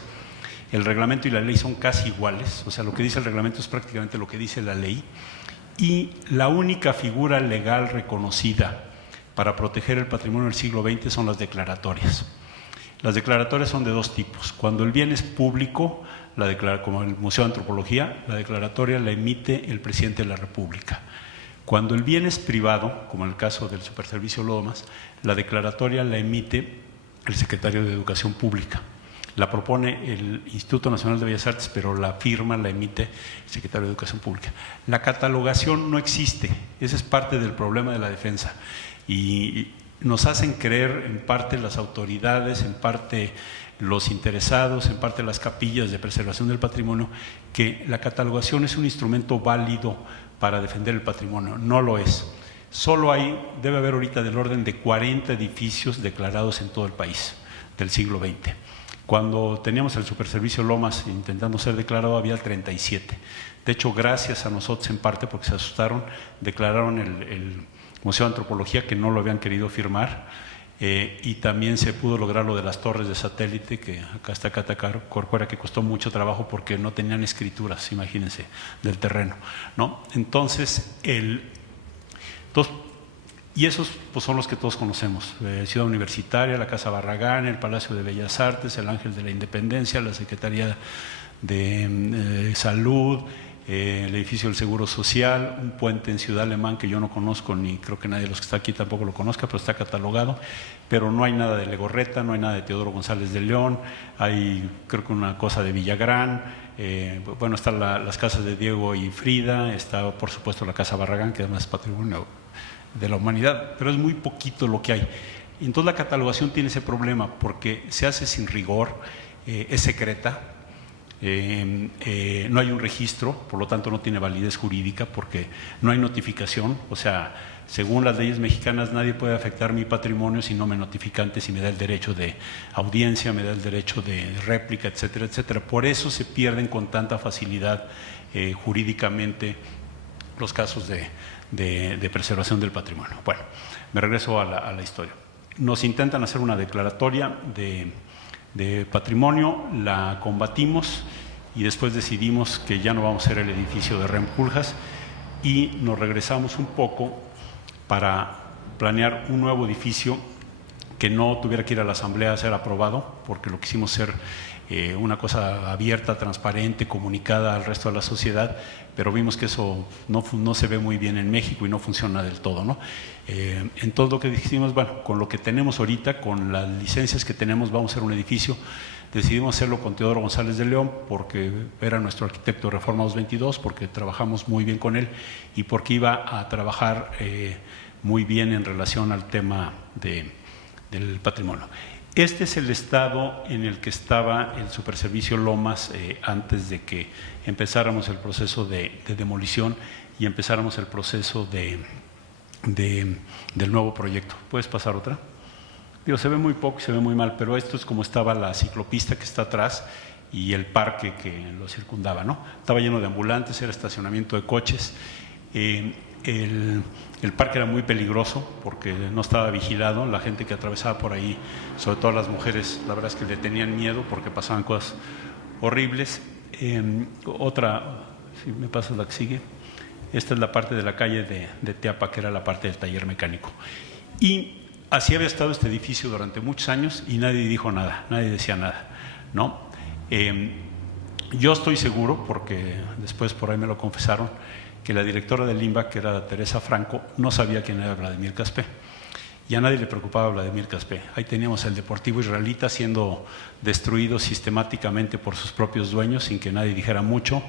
El reglamento y la ley son casi iguales, o sea, lo que dice el reglamento es prácticamente lo que dice la ley, y la única figura legal reconocida para proteger el patrimonio del siglo XX son las declaratorias. Las declaratorias son de dos tipos. Cuando el bien es público, como el Museo de Antropología, la declaratoria la emite el presidente de la República. Cuando el bien es privado, como en el caso del Superservicio Lomas, la declaratoria la emite el secretario de Educación Pública. La propone el Instituto Nacional de Bellas Artes, pero la firma la emite el secretario de Educación Pública. La catalogación no existe, ese es parte del problema de la defensa. Y nos hacen creer en parte las autoridades, en parte los interesados, en parte las capillas de preservación del patrimonio, que la catalogación es un instrumento válido para defender el patrimonio. No lo es. Solo debe haber ahorita del orden de 40 edificios declarados en todo el país del siglo XX. Cuando teníamos el Superservicio Lomas intentando ser declarado, había 37. De hecho, gracias a nosotros en parte, porque se asustaron, declararon el Museo de Antropología, que no lo habían querido firmar, y también se pudo lograr lo de las torres de satélite, que acá está Corcuera, que costó mucho trabajo porque no tenían escrituras, imagínense, del terreno, ¿no? Entonces, y esos pues, son los que todos conocemos: Ciudad Universitaria, la Casa Barragán, el Palacio de Bellas Artes, el Ángel de la Independencia, la Secretaría de Salud, el edificio del Seguro Social, un puente en Ciudad Alemán que yo no conozco, ni creo que nadie de los que está aquí tampoco lo conozca, pero está catalogado. Pero no hay nada de Legorreta, no hay nada de Teodoro González de León, hay creo que una cosa de Villagrán, bueno, están las casas de Diego y Frida, está por supuesto la Casa Barragán, que además es patrimonio de la humanidad, pero es muy poquito lo que hay. Entonces la catalogación tiene ese problema porque se hace sin rigor, es secreta, no hay un registro, por lo tanto no tiene validez jurídica porque no hay notificación. O sea, según las leyes mexicanas, nadie puede afectar mi patrimonio si no me notifica antes y me da el derecho de audiencia, me da el derecho de réplica, etcétera, etcétera. Por eso se pierden con tanta facilidad jurídicamente los casos de preservación del patrimonio. Bueno, me regreso a la historia. Nos intentan hacer una declaratoria de patrimonio, la combatimos y después decidimos que ya no vamos a hacer el edificio de Rem Koolhaas y nos regresamos un poco para planear un nuevo edificio que no tuviera que ir a la asamblea a ser aprobado, porque lo quisimos ser una cosa abierta, transparente, comunicada al resto de la sociedad, pero vimos que eso no se ve muy bien en México y no funciona del todo, ¿no? Entonces lo que dijimos, bueno, con lo que tenemos ahorita, con las licencias que tenemos, vamos a hacer un edificio. Decidimos hacerlo con Teodoro González de León porque era nuestro arquitecto de Reforma 222, porque trabajamos muy bien con él y porque iba a trabajar muy bien en relación al tema del patrimonio. Este es el estado en el que estaba el Superservicio Lomas antes de que empezáramos el proceso de demolición y empezáramos el proceso del nuevo proyecto. ¿Puedes pasar otra? Digo, se ve muy poco, se ve muy mal, pero esto es como estaba la ciclopista que está atrás y el parque que lo circundaba, ¿no? Estaba lleno de ambulantes, era estacionamiento de coches. El parque era muy peligroso porque no estaba vigilado. La gente que atravesaba por ahí, sobre todo las mujeres, la verdad es que le tenían miedo porque pasaban cosas horribles. Otra, si me pasas la que sigue, esta es la parte de la calle de Teapa, que era la parte del taller mecánico. Y así había estado este edificio durante muchos años y nadie dijo nada, nadie decía nada, ¿no? Yo estoy seguro, porque después por ahí me lo confesaron, que la directora del INBA, que era Teresa Franco, no sabía quién era Vladimir Caspé. Y a nadie le preocupaba Vladimir Caspé. Ahí teníamos el Deportivo Israelita siendo destruido sistemáticamente por sus propios dueños sin que nadie dijera mucho.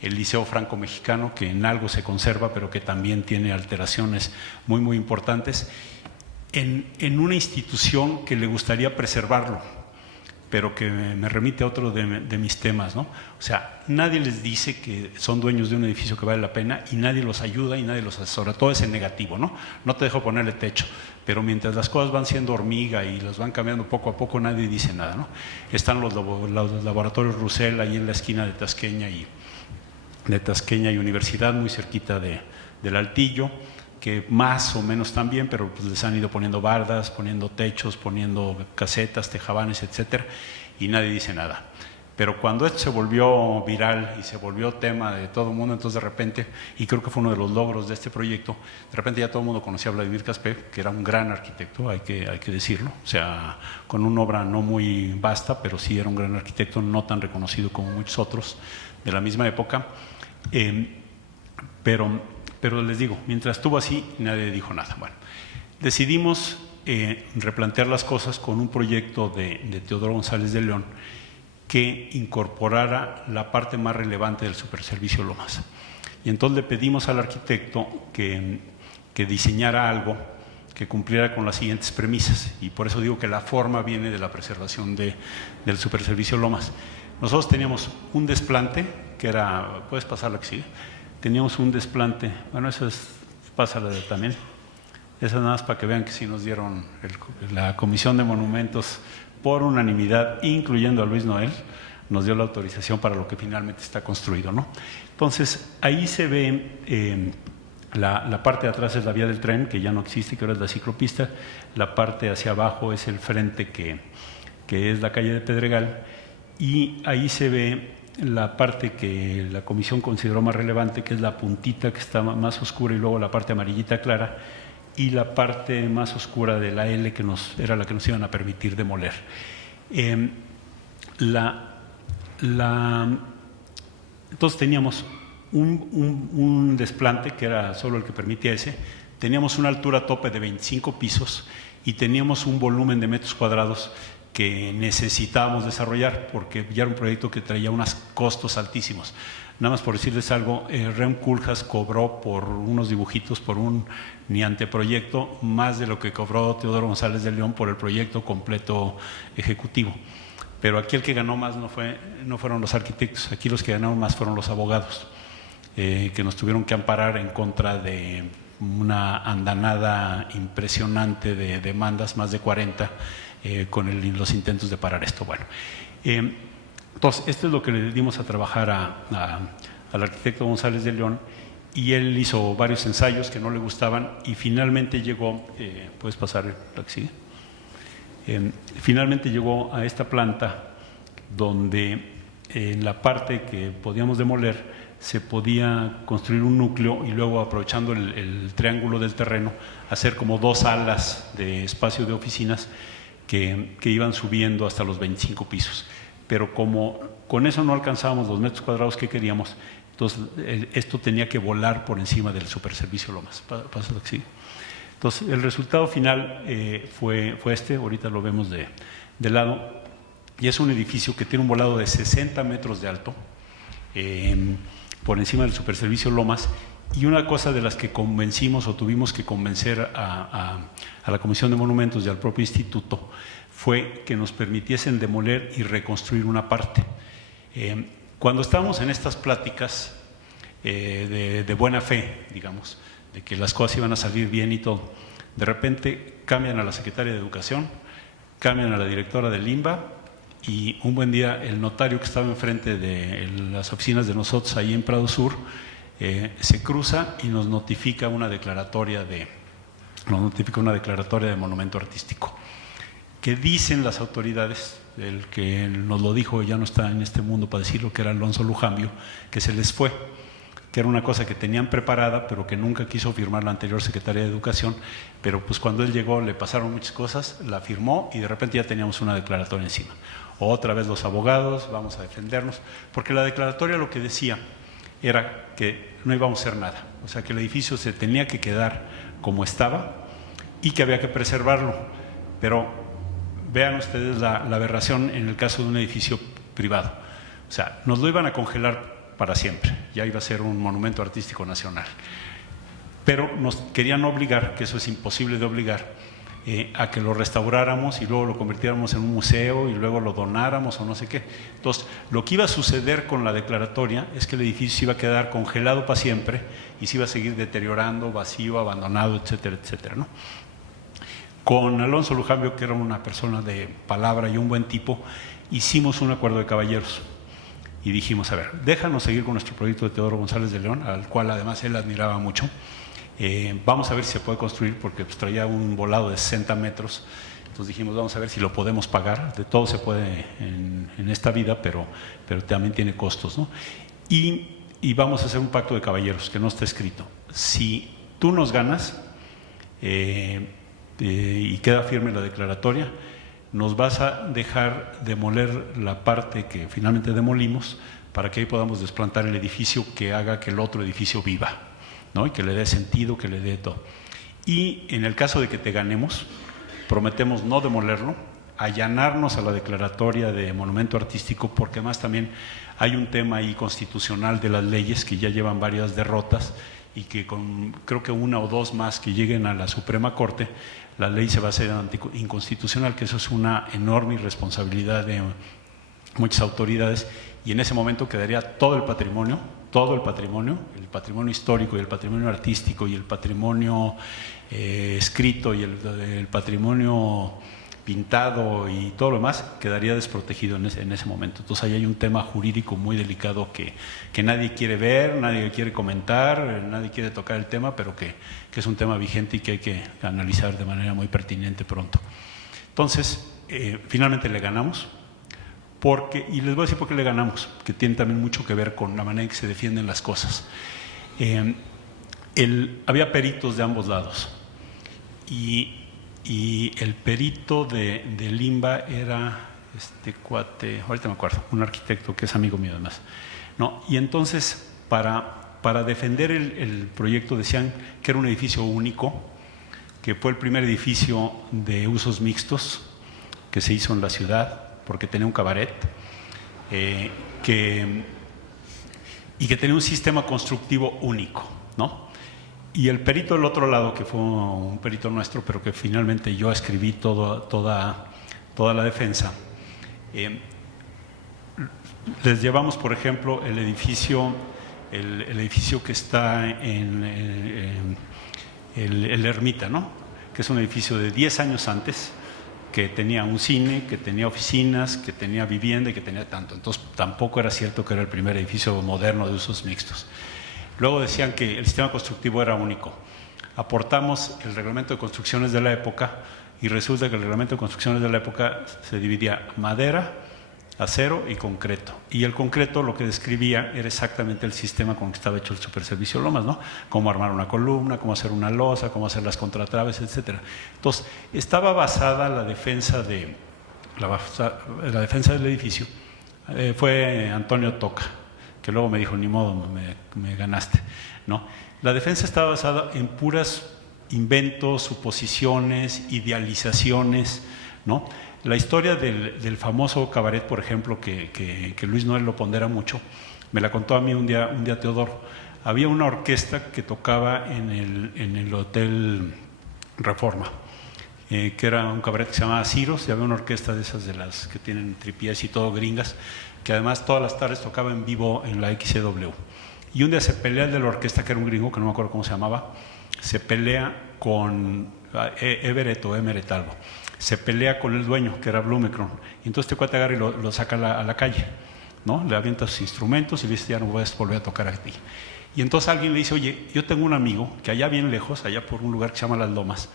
El Liceo Franco Mexicano, que en algo se conserva, pero que también tiene alteraciones muy, muy importantes, en una institución que le gustaría preservarlo. pero que me remite a otro de mis temas, ¿no? O sea, nadie les dice que son dueños de un edificio que vale la pena y nadie los ayuda y nadie los asesora. Todo es en negativo, ¿no? No te dejo ponerle techo, pero mientras las cosas van siendo hormiga y las van cambiando poco a poco, nadie dice nada, ¿no? Están los laboratorios Russell ahí en la esquina de Tasqueña y Universidad, muy cerquita del Altillo, que más o menos están bien, pero pues les han ido poniendo bardas, poniendo techos, poniendo casetas, tejabanes, etcétera, y nadie dice nada. Pero cuando esto se volvió viral y se volvió tema de todo el mundo, entonces de repente, y creo que fue uno de los logros de este proyecto, de repente ya todo el mundo conocía a Vladimir Caspé, que era un gran arquitecto, hay que decirlo, o sea, con una obra no muy vasta, pero sí era un gran arquitecto, no tan reconocido como muchos otros de la misma época. Pero les digo, mientras estuvo así, nadie dijo nada. Bueno, decidimos replantear las cosas con un proyecto de Teodoro González de León que incorporara la parte más relevante del Superservicio Lomas. Y entonces le pedimos al arquitecto que diseñara algo que cumpliera con las siguientes premisas. Y por eso digo que la forma viene de la preservación del Superservicio Lomas. Nosotros teníamos un desplante, que era, puedes pasar la que sigue, teníamos un desplante, bueno, eso es, pásala también, esa nada más para que vean que sí nos dieron la Comisión de Monumentos por unanimidad, incluyendo a Luis Noel, nos dio la autorización para lo que finalmente está construido, ¿no? Entonces, ahí se ve, la parte de atrás es la vía del tren, que ya no existe, que ahora es la ciclopista, la parte hacia abajo es el frente que es la calle de Pedregal, y ahí se ve la parte que la comisión consideró más relevante, que es la puntita que está más oscura y luego la parte amarillita clara, y la parte más oscura de la L que era la que nos iban a permitir demoler. Entonces teníamos un desplante que era solo el que permitía ese, teníamos una altura tope de 25 pisos y teníamos un volumen de metros cuadrados que necesitábamos desarrollar porque ya era un proyecto que traía unos costos altísimos. Nada más por decirles algo, Rem Koolhaas cobró por unos dibujitos, por un ni anteproyecto, más de lo que cobró Teodoro González de León por el proyecto completo ejecutivo. Pero aquí el que ganó más no fueron los arquitectos, aquí los que ganaron más fueron los abogados, que nos tuvieron que amparar en contra de una andanada impresionante de demandas, más de 40, con los intentos de parar esto. Bueno, entonces, esto es lo que le dimos a trabajar al arquitecto González de León, y él hizo varios ensayos que no le gustaban y finalmente llegó, ¿puedes pasar la que sigue? Finalmente llegó a esta planta donde en la parte que podíamos demoler se podía construir un núcleo y luego, aprovechando el triángulo del terreno, hacer como 2 alas de espacio de oficinas que iban subiendo hasta los 25 pisos. Pero como con eso no alcanzábamos los metros cuadrados que queríamos, entonces esto tenía que volar por encima del Superservicio Lomas. Pasa lo que sigue. Entonces, el resultado final fue este, ahorita lo vemos de lado, y es un edificio que tiene un volado de 60 metros de alto, por encima del Superservicio Lomas, y una cosa de las que convencimos o tuvimos que convencer a la Comisión de Monumentos y al propio instituto fue que nos permitiesen demoler y reconstruir una parte. Cuando estábamos en estas pláticas de buena fe, digamos, de que las cosas iban a salir bien y todo, de repente cambian a la secretaria de Educación, cambian a la directora del INBA, y un buen día el notario que estaba enfrente de las oficinas de nosotros ahí en Prado Sur se cruza y nos notifica una declaratoria de monumento artístico. Que dicen las autoridades, el que nos lo dijo ya no está en este mundo para decirlo, que era Alonso Lujambio, que se les fue, que era una cosa que tenían preparada pero que nunca quiso firmar la anterior secretaria de Educación, pero pues cuando él llegó le pasaron muchas cosas, la firmó y de repente ya teníamos una declaratoria encima. Otra vez los abogados, vamos a defendernos, porque la declaratoria lo que decía era que no íbamos a hacer nada, o sea que el edificio se tenía que quedar como estaba y que había que preservarlo, pero vean ustedes la aberración en el caso de un edificio privado, o sea, nos lo iban a congelar para siempre, ya iba a ser un monumento artístico nacional, pero nos querían obligar, que eso es imposible de obligar, a que lo restauráramos y luego lo convirtiéramos en un museo y luego lo donáramos o no sé qué. Entonces, lo que iba a suceder con la declaratoria es que el edificio se iba a quedar congelado para siempre y se iba a seguir deteriorando, vacío, abandonado, etcétera, etcétera, ¿no? Con Alonso Lujambio, que era una persona de palabra y un buen tipo, hicimos un acuerdo de caballeros y dijimos, a ver, déjanos seguir con nuestro proyecto de Teodoro González de León, al cual además él admiraba mucho. Vamos a ver si se puede construir, porque pues, traía un volado de 60 metros. Entonces dijimos, vamos a ver si lo podemos pagar. De todo se puede en esta vida, pero también tiene costos, ¿no? Y vamos a hacer un pacto de caballeros, que no está escrito. Si tú nos ganas y queda firme la declaratoria, nos vas a dejar demoler la parte que finalmente demolimos para que ahí podamos desplantar el edificio que haga que el otro edificio viva, ¿no? Y que le dé sentido, que le dé todo. Y en el caso de que te ganemos, prometemos no demolerlo, allanarnos a la declaratoria de monumento artístico, porque además también hay un tema ahí constitucional de las leyes que ya llevan varias derrotas y que con creo que una o dos más que lleguen a la Suprema Corte, la ley se va a hacer inconstitucional, que eso es una enorme irresponsabilidad de muchas autoridades, y en ese momento quedaría todo el patrimonio, el patrimonio histórico y el patrimonio artístico y el patrimonio escrito y el patrimonio pintado y todo lo demás quedaría desprotegido en ese momento. Entonces ahí hay un tema jurídico muy delicado que nadie quiere ver, nadie quiere comentar, nadie quiere tocar el tema, pero que es un tema vigente y que hay que analizar de manera muy pertinente pronto. Entonces, finalmente le ganamos. Y les voy a decir por qué le ganamos, que tiene también mucho que ver con la manera en que se defienden las cosas. Había peritos de ambos lados y el perito de Limba era este cuate, ahorita me acuerdo, un arquitecto que es amigo mío además, ¿no? Y entonces para defender el proyecto decían que era un edificio único, que fue el primer edificio de usos mixtos que se hizo en la ciudad, porque tenía un cabaret, y que tenía un sistema constructivo único, ¿no? Y el perito del otro lado, que fue un perito nuestro, pero que finalmente yo escribí toda la defensa, les llevamos, por ejemplo, el edificio que está en el Ermita, ¿no? Que es un edificio de 10 años antes, que tenía un cine, que tenía oficinas, que tenía vivienda y que tenía tanto. Entonces tampoco era cierto que era el primer edificio moderno de usos mixtos. Luego decían que el sistema constructivo era único. Aportamos el reglamento de construcciones de la época y resulta que el reglamento de construcciones de la época se dividía madera, acero y concreto. Y el concreto lo que describía era exactamente el sistema con que estaba hecho el Superservicio Lomas, ¿no? Cómo armar una columna, cómo hacer una losa, cómo hacer las contratraves, etcétera. Entonces, estaba basada la defensa del edificio. Fue Antonio Toca, que luego me dijo, ni modo, me ganaste, ¿no? La defensa estaba basada en puras inventos, suposiciones, idealizaciones, ¿no? La historia del famoso cabaret, por ejemplo, que Luis Noel lo pondera mucho, me la contó a mí un día Teodoro. Había una orquesta que tocaba en el Hotel Reforma, que era un cabaret que se llamaba Ciros, y había una orquesta de esas de las que tienen tripiés y todo gringas, que además todas las tardes tocaba en vivo en la XCW. Y un día se pelea el de la orquesta, que era un gringo, que no me acuerdo cómo se llamaba, se pelea con Everett o Emeret algo. Se pelea con el dueño, que era Blumecron, y entonces este cuate agarra y lo saca a la calle, ¿no? Le avienta sus instrumentos y le dice, ya no voy a volver a tocar aquí. Y entonces alguien le dice, oye, yo tengo un amigo que allá bien lejos, allá por un lugar que se llama Las Lomas,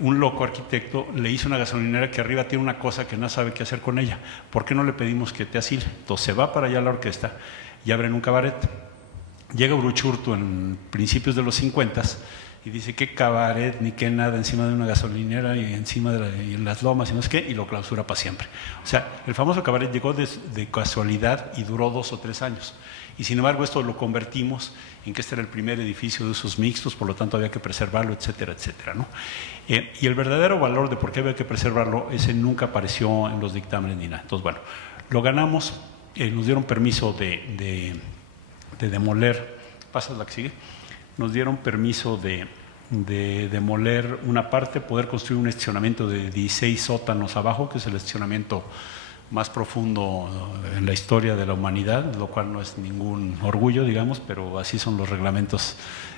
un loco arquitecto le hizo una gasolinera que arriba tiene una cosa que no sabe qué hacer con ella. ¿Por qué no le pedimos que te asile? Entonces se va para allá la orquesta y abren un cabaret. Llega Uruchurtu en principios de los 50 y dice, qué cabaret, ni qué nada, encima de una gasolinera y encima y en Las Lomas y no sé qué, y lo clausura para siempre. O sea, el famoso cabaret llegó de casualidad y duró 2 o 3 años. Y sin embargo esto lo convertimos en que este era el primer edificio de usos mixtos, por lo tanto había que preservarlo, etcétera, etcétera, ¿no? Y el verdadero valor de por qué había que preservarlo, ese nunca apareció en los dictámenes ni nada. Entonces, bueno, lo ganamos, nos dieron permiso de demoler, ¿pasas la que sigue? Nos dieron permiso de demoler una parte, poder construir un estacionamiento de 16 sótanos abajo, que es el estacionamiento más profundo en la historia de la humanidad, lo cual no es ningún orgullo, digamos, pero así son los reglamentos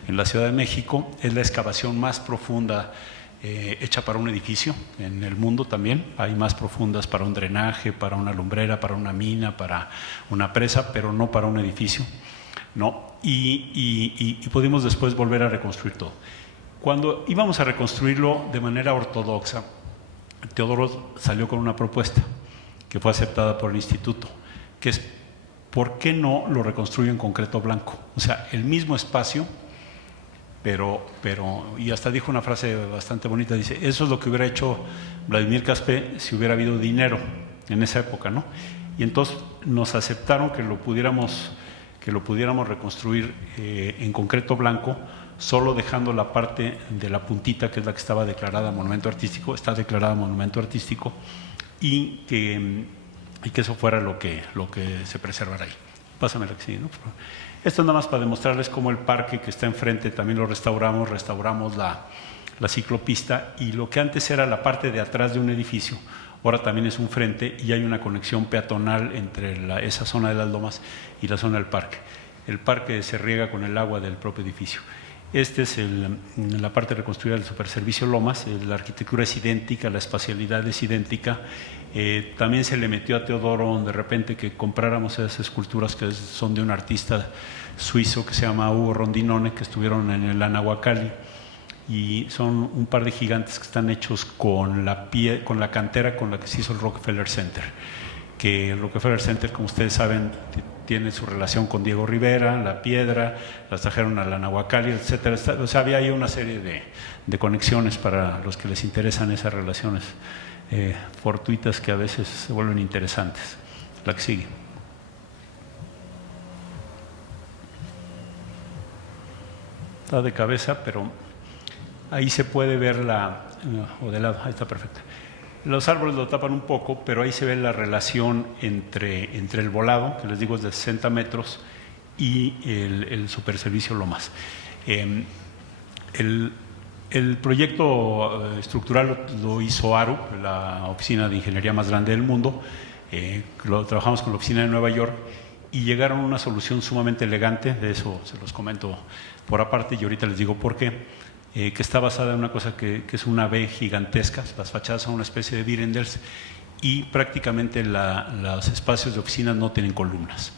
en la Ciudad de México. Es la excavación más profunda hecha para un edificio en el mundo también. Hay más profundas para un drenaje, para una lumbrera, para una mina, para una presa, pero no para un edificio, ¿no? Y pudimos después volver a reconstruir todo. Cuando íbamos a reconstruirlo de manera ortodoxa, Teodoro salió con una propuesta que fue aceptada por el instituto, que es, ¿por qué no lo reconstruyo en concreto blanco? O sea, el mismo espacio, pero y hasta dijo una frase bastante bonita, dice, eso es lo que hubiera hecho Vladimir Caspé si hubiera habido dinero en esa época, ¿no? Y entonces nos aceptaron que lo pudiéramos reconstruir en concreto blanco, solo dejando la parte de la puntita, que es la que estaba declarada monumento artístico, está declarada monumento artístico, y que eso fuera lo que se preservara ahí. Pásame la que sigue, ¿no? Esto nada más para demostrarles cómo el parque que está enfrente también lo restauramos la ciclopista, y lo que antes era la parte de atrás de un edificio, ahora también es un frente, y hay una conexión peatonal entre esa zona de las lomas y la zona del parque. El parque se riega con el agua del propio edificio. Esta es la parte reconstruida del Superservicio Lomas. La arquitectura es idéntica, la espacialidad es idéntica. También se le metió a Teodoro de repente que compráramos esas esculturas que son de un artista suizo que se llama Hugo Rondinone, que estuvieron en el Anahuacalli, y son un par de gigantes que están hechos con la cantera con la que se hizo el Rockefeller Center, que el Rockefeller Center, como ustedes saben, tiene su relación con Diego Rivera, la piedra, las trajeron a la Anahuacalli, etcétera. O sea, había ahí una serie de conexiones para los que les interesan esas relaciones fortuitas que a veces se vuelven interesantes. La que sigue. Está de cabeza, pero ahí se puede ver o de lado, ahí está perfecta. Los árboles lo tapan un poco, pero ahí se ve la relación entre el volado, que les digo es de 60 metros, y el Superservicio Lomas. El proyecto estructural lo hizo ARU, la oficina de ingeniería más grande del mundo. Trabajamos con la oficina de Nueva York y llegaron a una solución sumamente elegante, de eso se los comento por aparte y ahorita les digo por qué. Que está basada en una cosa que es una V gigantesca, las fachadas son una especie de virendels y prácticamente los espacios de oficinas no tienen columnas.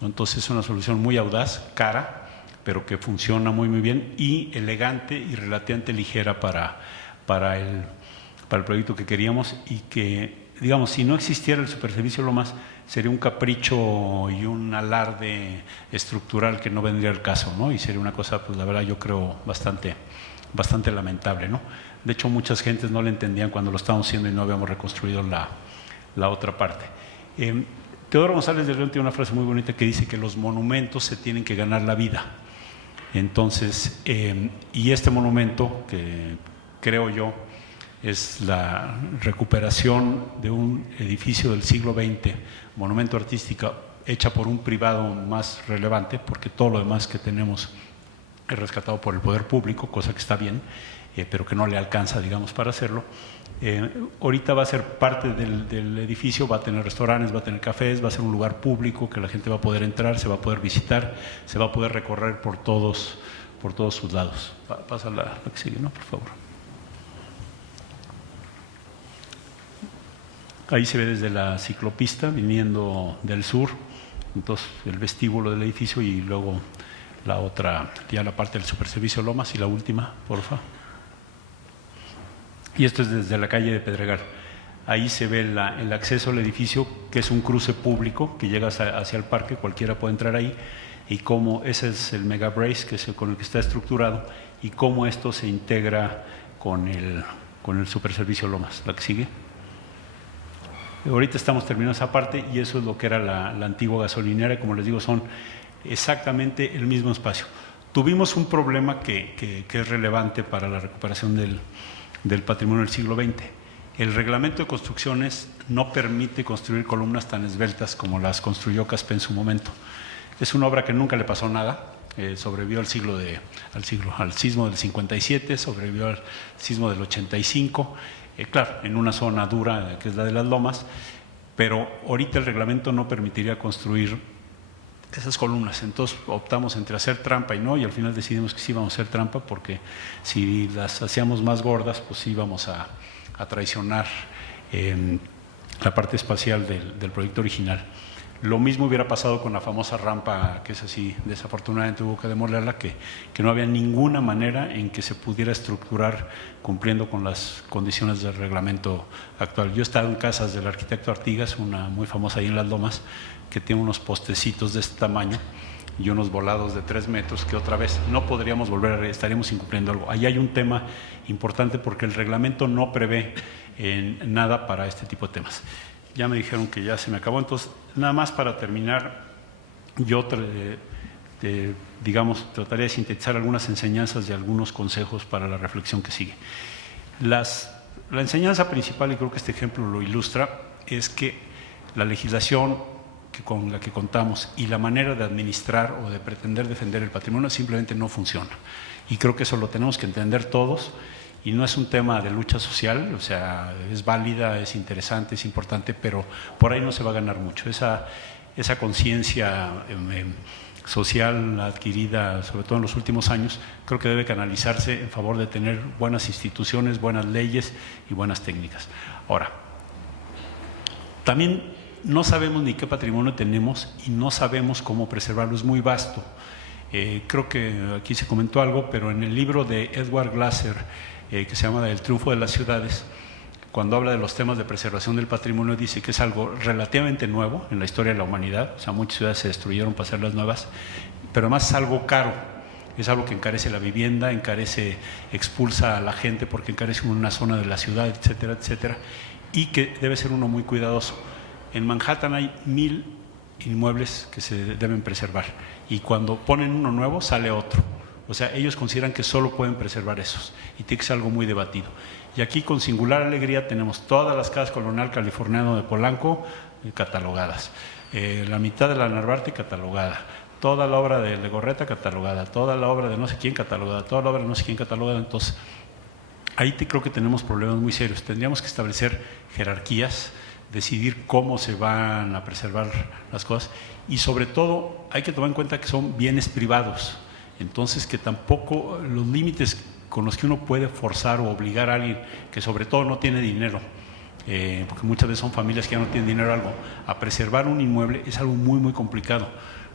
Entonces es una solución muy audaz, cara, pero que funciona muy bien y elegante y relativamente ligera para el proyecto que queríamos, y que, digamos, si no existiera el Superservicio Lomas, sería un capricho y un alarde estructural que no vendría al caso, ¿no? Y sería una cosa, pues la verdad yo creo bastante lamentable, ¿no? De hecho, muchas gentes no le entendían cuando lo estábamos haciendo y no habíamos reconstruido la otra parte. Teodoro González de León tiene una frase muy bonita que dice que los monumentos se tienen que ganar la vida. Entonces, y este monumento, que creo yo es la recuperación de un edificio del siglo XX, monumento artístico, hecha por un privado más relevante, porque todo lo demás que tenemos es rescatado por el poder público, cosa que está bien, pero que no le alcanza, digamos, para hacerlo. Ahorita va a ser parte del edificio, va a tener restaurantes, va a tener cafés, va a ser un lugar público que la gente va a poder entrar, se va a poder visitar, se va a poder recorrer por todos sus lados. Pasa la que sigue, ¿no? Por favor. Ahí se ve desde la ciclopista, viniendo del sur, entonces el vestíbulo del edificio y luego la otra, ya la parte del Superservicio Lomas, y la última, porfa. Y esto es desde la calle de Pedregal. Ahí se ve el acceso al edificio, que es un cruce público que llega hacia el parque, cualquiera puede entrar ahí, y cómo ese es el mega brace, que es con el que está estructurado, y cómo esto se integra con el Superservicio Lomas. La que sigue. Ahorita estamos terminando esa parte y eso es lo que era la antigua gasolinera. Como les digo, son exactamente el mismo espacio. Tuvimos un problema que es relevante para la recuperación del patrimonio del siglo XX. El reglamento de construcciones no permite construir columnas tan esbeltas como las construyó Caspé en su momento. Es una obra que nunca le pasó nada, sobrevivió al sismo del 57, sobrevivió al sismo del 85, claro, en una zona dura que es la de las Lomas, pero ahorita el reglamento no permitiría construir esas columnas, entonces optamos entre hacer trampa y no, y al final decidimos que sí íbamos a hacer trampa, porque si las hacíamos más gordas, pues sí íbamos a traicionar la parte espacial del proyecto original. Lo mismo hubiera pasado con la famosa rampa, que es así, desafortunadamente hubo que demolerla, que no había ninguna manera en que se pudiera estructurar cumpliendo con las condiciones del reglamento actual. Yo he estado en casas del arquitecto Artigas, una muy famosa ahí en Las Lomas, que tiene unos postecitos de este tamaño y unos volados de 3 metros que otra vez no podríamos volver a, estaríamos incumpliendo algo. Ahí hay un tema importante porque el reglamento no prevé nada para este tipo de temas. Ya me dijeron que ya se me acabó, entonces nada más para terminar, yo trataría de sintetizar algunas enseñanzas y algunos consejos para la reflexión que sigue. La enseñanza principal, y creo que este ejemplo lo ilustra, es que la legislación con la que contamos y la manera de administrar o de pretender defender el patrimonio simplemente no funciona. Y creo que eso lo tenemos que entender todos, y no es un tema de lucha social, o sea, es válida, es interesante, es importante, pero por ahí no se va a ganar mucho. Esa conciencia social adquirida, sobre todo en los últimos años, creo que debe canalizarse en favor de tener buenas instituciones, buenas leyes y buenas técnicas. Ahora, también no sabemos ni qué patrimonio tenemos y no sabemos cómo preservarlo, es muy vasto. Creo que aquí se comentó algo, pero en el libro de Edward Glaser, que se llama El triunfo de las ciudades, cuando habla de los temas de preservación del patrimonio, dice que es algo relativamente nuevo en la historia de la humanidad, o sea, muchas ciudades se destruyeron para hacerlas nuevas, pero además es algo caro, es algo que encarece la vivienda, expulsa a la gente porque encarece una zona de la ciudad, etcétera, etcétera, y que debe ser uno muy cuidadoso. En Manhattan hay 1000 inmuebles que se deben preservar, y cuando ponen uno nuevo sale otro. O sea, ellos consideran que solo pueden preservar esos, y tiene que ser algo muy debatido. Y aquí, con singular alegría, tenemos todas las casas colonial californiano de Polanco catalogadas, la mitad de la Narvarte catalogada, toda la obra de Legorreta catalogada, toda la obra de no sé quién catalogada, toda la obra de no sé quién catalogada. Entonces, ahí creo que tenemos problemas muy serios. Tendríamos que establecer jerarquías, decidir cómo se van a preservar las cosas, y sobre todo hay que tomar en cuenta que son bienes privados. Entonces, que tampoco los límites con los que uno puede forzar o obligar a alguien que sobre todo no tiene dinero, porque muchas veces son familias que ya no tienen dinero a preservar un inmueble, es algo muy, muy complicado.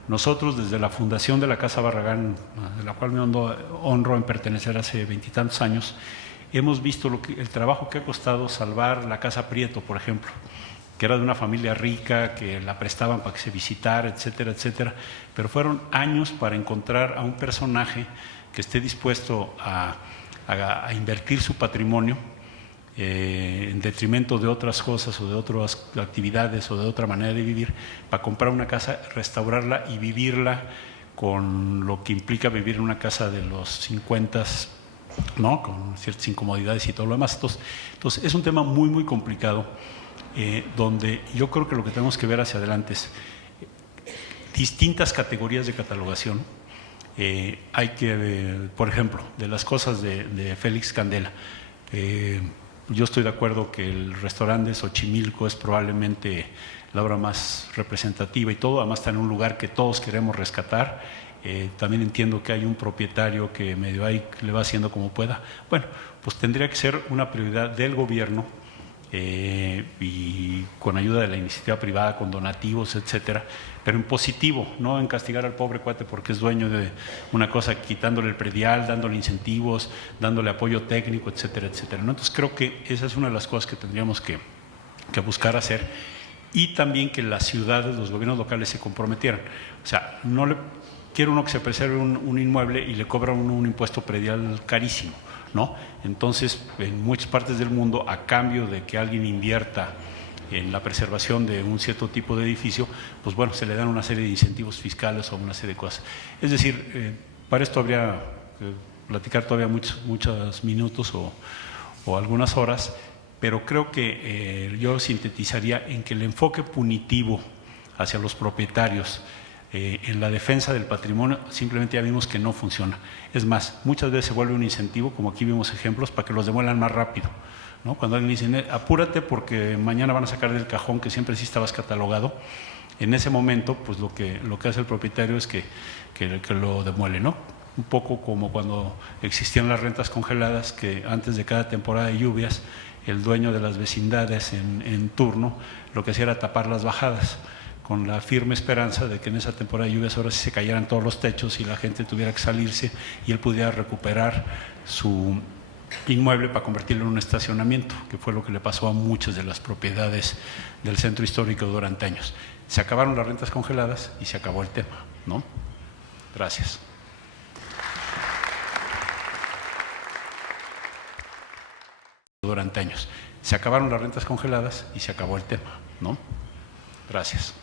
Nosotros, desde la fundación de la Casa Barragán, de la cual me honro en pertenecer hace 20 y tantos años, hemos visto el trabajo que ha costado salvar la Casa Prieto, por ejemplo, que era de una familia rica, que la prestaban para que se visitara, etcétera, etcétera, pero fueron años para encontrar a un personaje que esté dispuesto a invertir su patrimonio en detrimento de otras cosas o de otras actividades o de otra manera de vivir, para comprar una casa, restaurarla y vivirla con lo que implica vivir en una casa de los 50, ¿no? Con ciertas incomodidades y todo lo demás. Entonces es un tema muy, muy complicado, donde yo creo que lo que tenemos que ver hacia adelante es distintas categorías de catalogación. Hay que, por ejemplo, de las cosas de Félix Candela, yo estoy de acuerdo que el restaurante de Xochimilco es probablemente la obra más representativa y todo, además está en un lugar que todos queremos rescatar. También entiendo que hay un propietario que medio ahí le va haciendo como pueda. Bueno, pues tendría que ser una prioridad del gobierno, y con ayuda de la iniciativa privada, con donativos, etcétera, pero en positivo, no en castigar al pobre cuate porque es dueño de una cosa, quitándole el predial, dándole incentivos, dándole apoyo técnico, etcétera, etcétera, ¿no? Entonces creo que esa es una de las cosas que tendríamos que buscar hacer, y también que las ciudades, los gobiernos locales se comprometieran. O sea, no le quiere uno que se preserve un inmueble y le cobra uno un impuesto predial carísimo, ¿no? Entonces, en muchas partes del mundo, a cambio de que alguien invierta en la preservación de un cierto tipo de edificio, pues bueno, se le dan una serie de incentivos fiscales o una serie de cosas. Es decir, para esto habría que platicar todavía muchos minutos o algunas horas, pero creo que yo sintetizaría en que el enfoque punitivo hacia los propietarios en la defensa del patrimonio simplemente ya vimos que no funciona. Es más, muchas veces se vuelve un incentivo, como aquí vimos ejemplos, para que los demuelan más rápido, ¿no? Cuando alguien dice, apúrate porque mañana van a sacar del cajón que siempre sí estabas catalogado, en ese momento pues lo que hace el propietario es que lo demuele, ¿no? Un poco como cuando existían las rentas congeladas, que antes de cada temporada de lluvias el dueño de las vecindades en turno lo que hacía era tapar las bajadas, con la firme esperanza de que en esa temporada de lluvias ahora sí se cayeran todos los techos y la gente tuviera que salirse y él pudiera recuperar su inmueble para convertirlo en un estacionamiento, que fue lo que le pasó a muchas de las propiedades del centro histórico durante años. Se acabaron las rentas congeladas y se acabó el tema, ¿no? Gracias. Durante años. Se acabaron las rentas congeladas y se acabó el tema, ¿no? Gracias.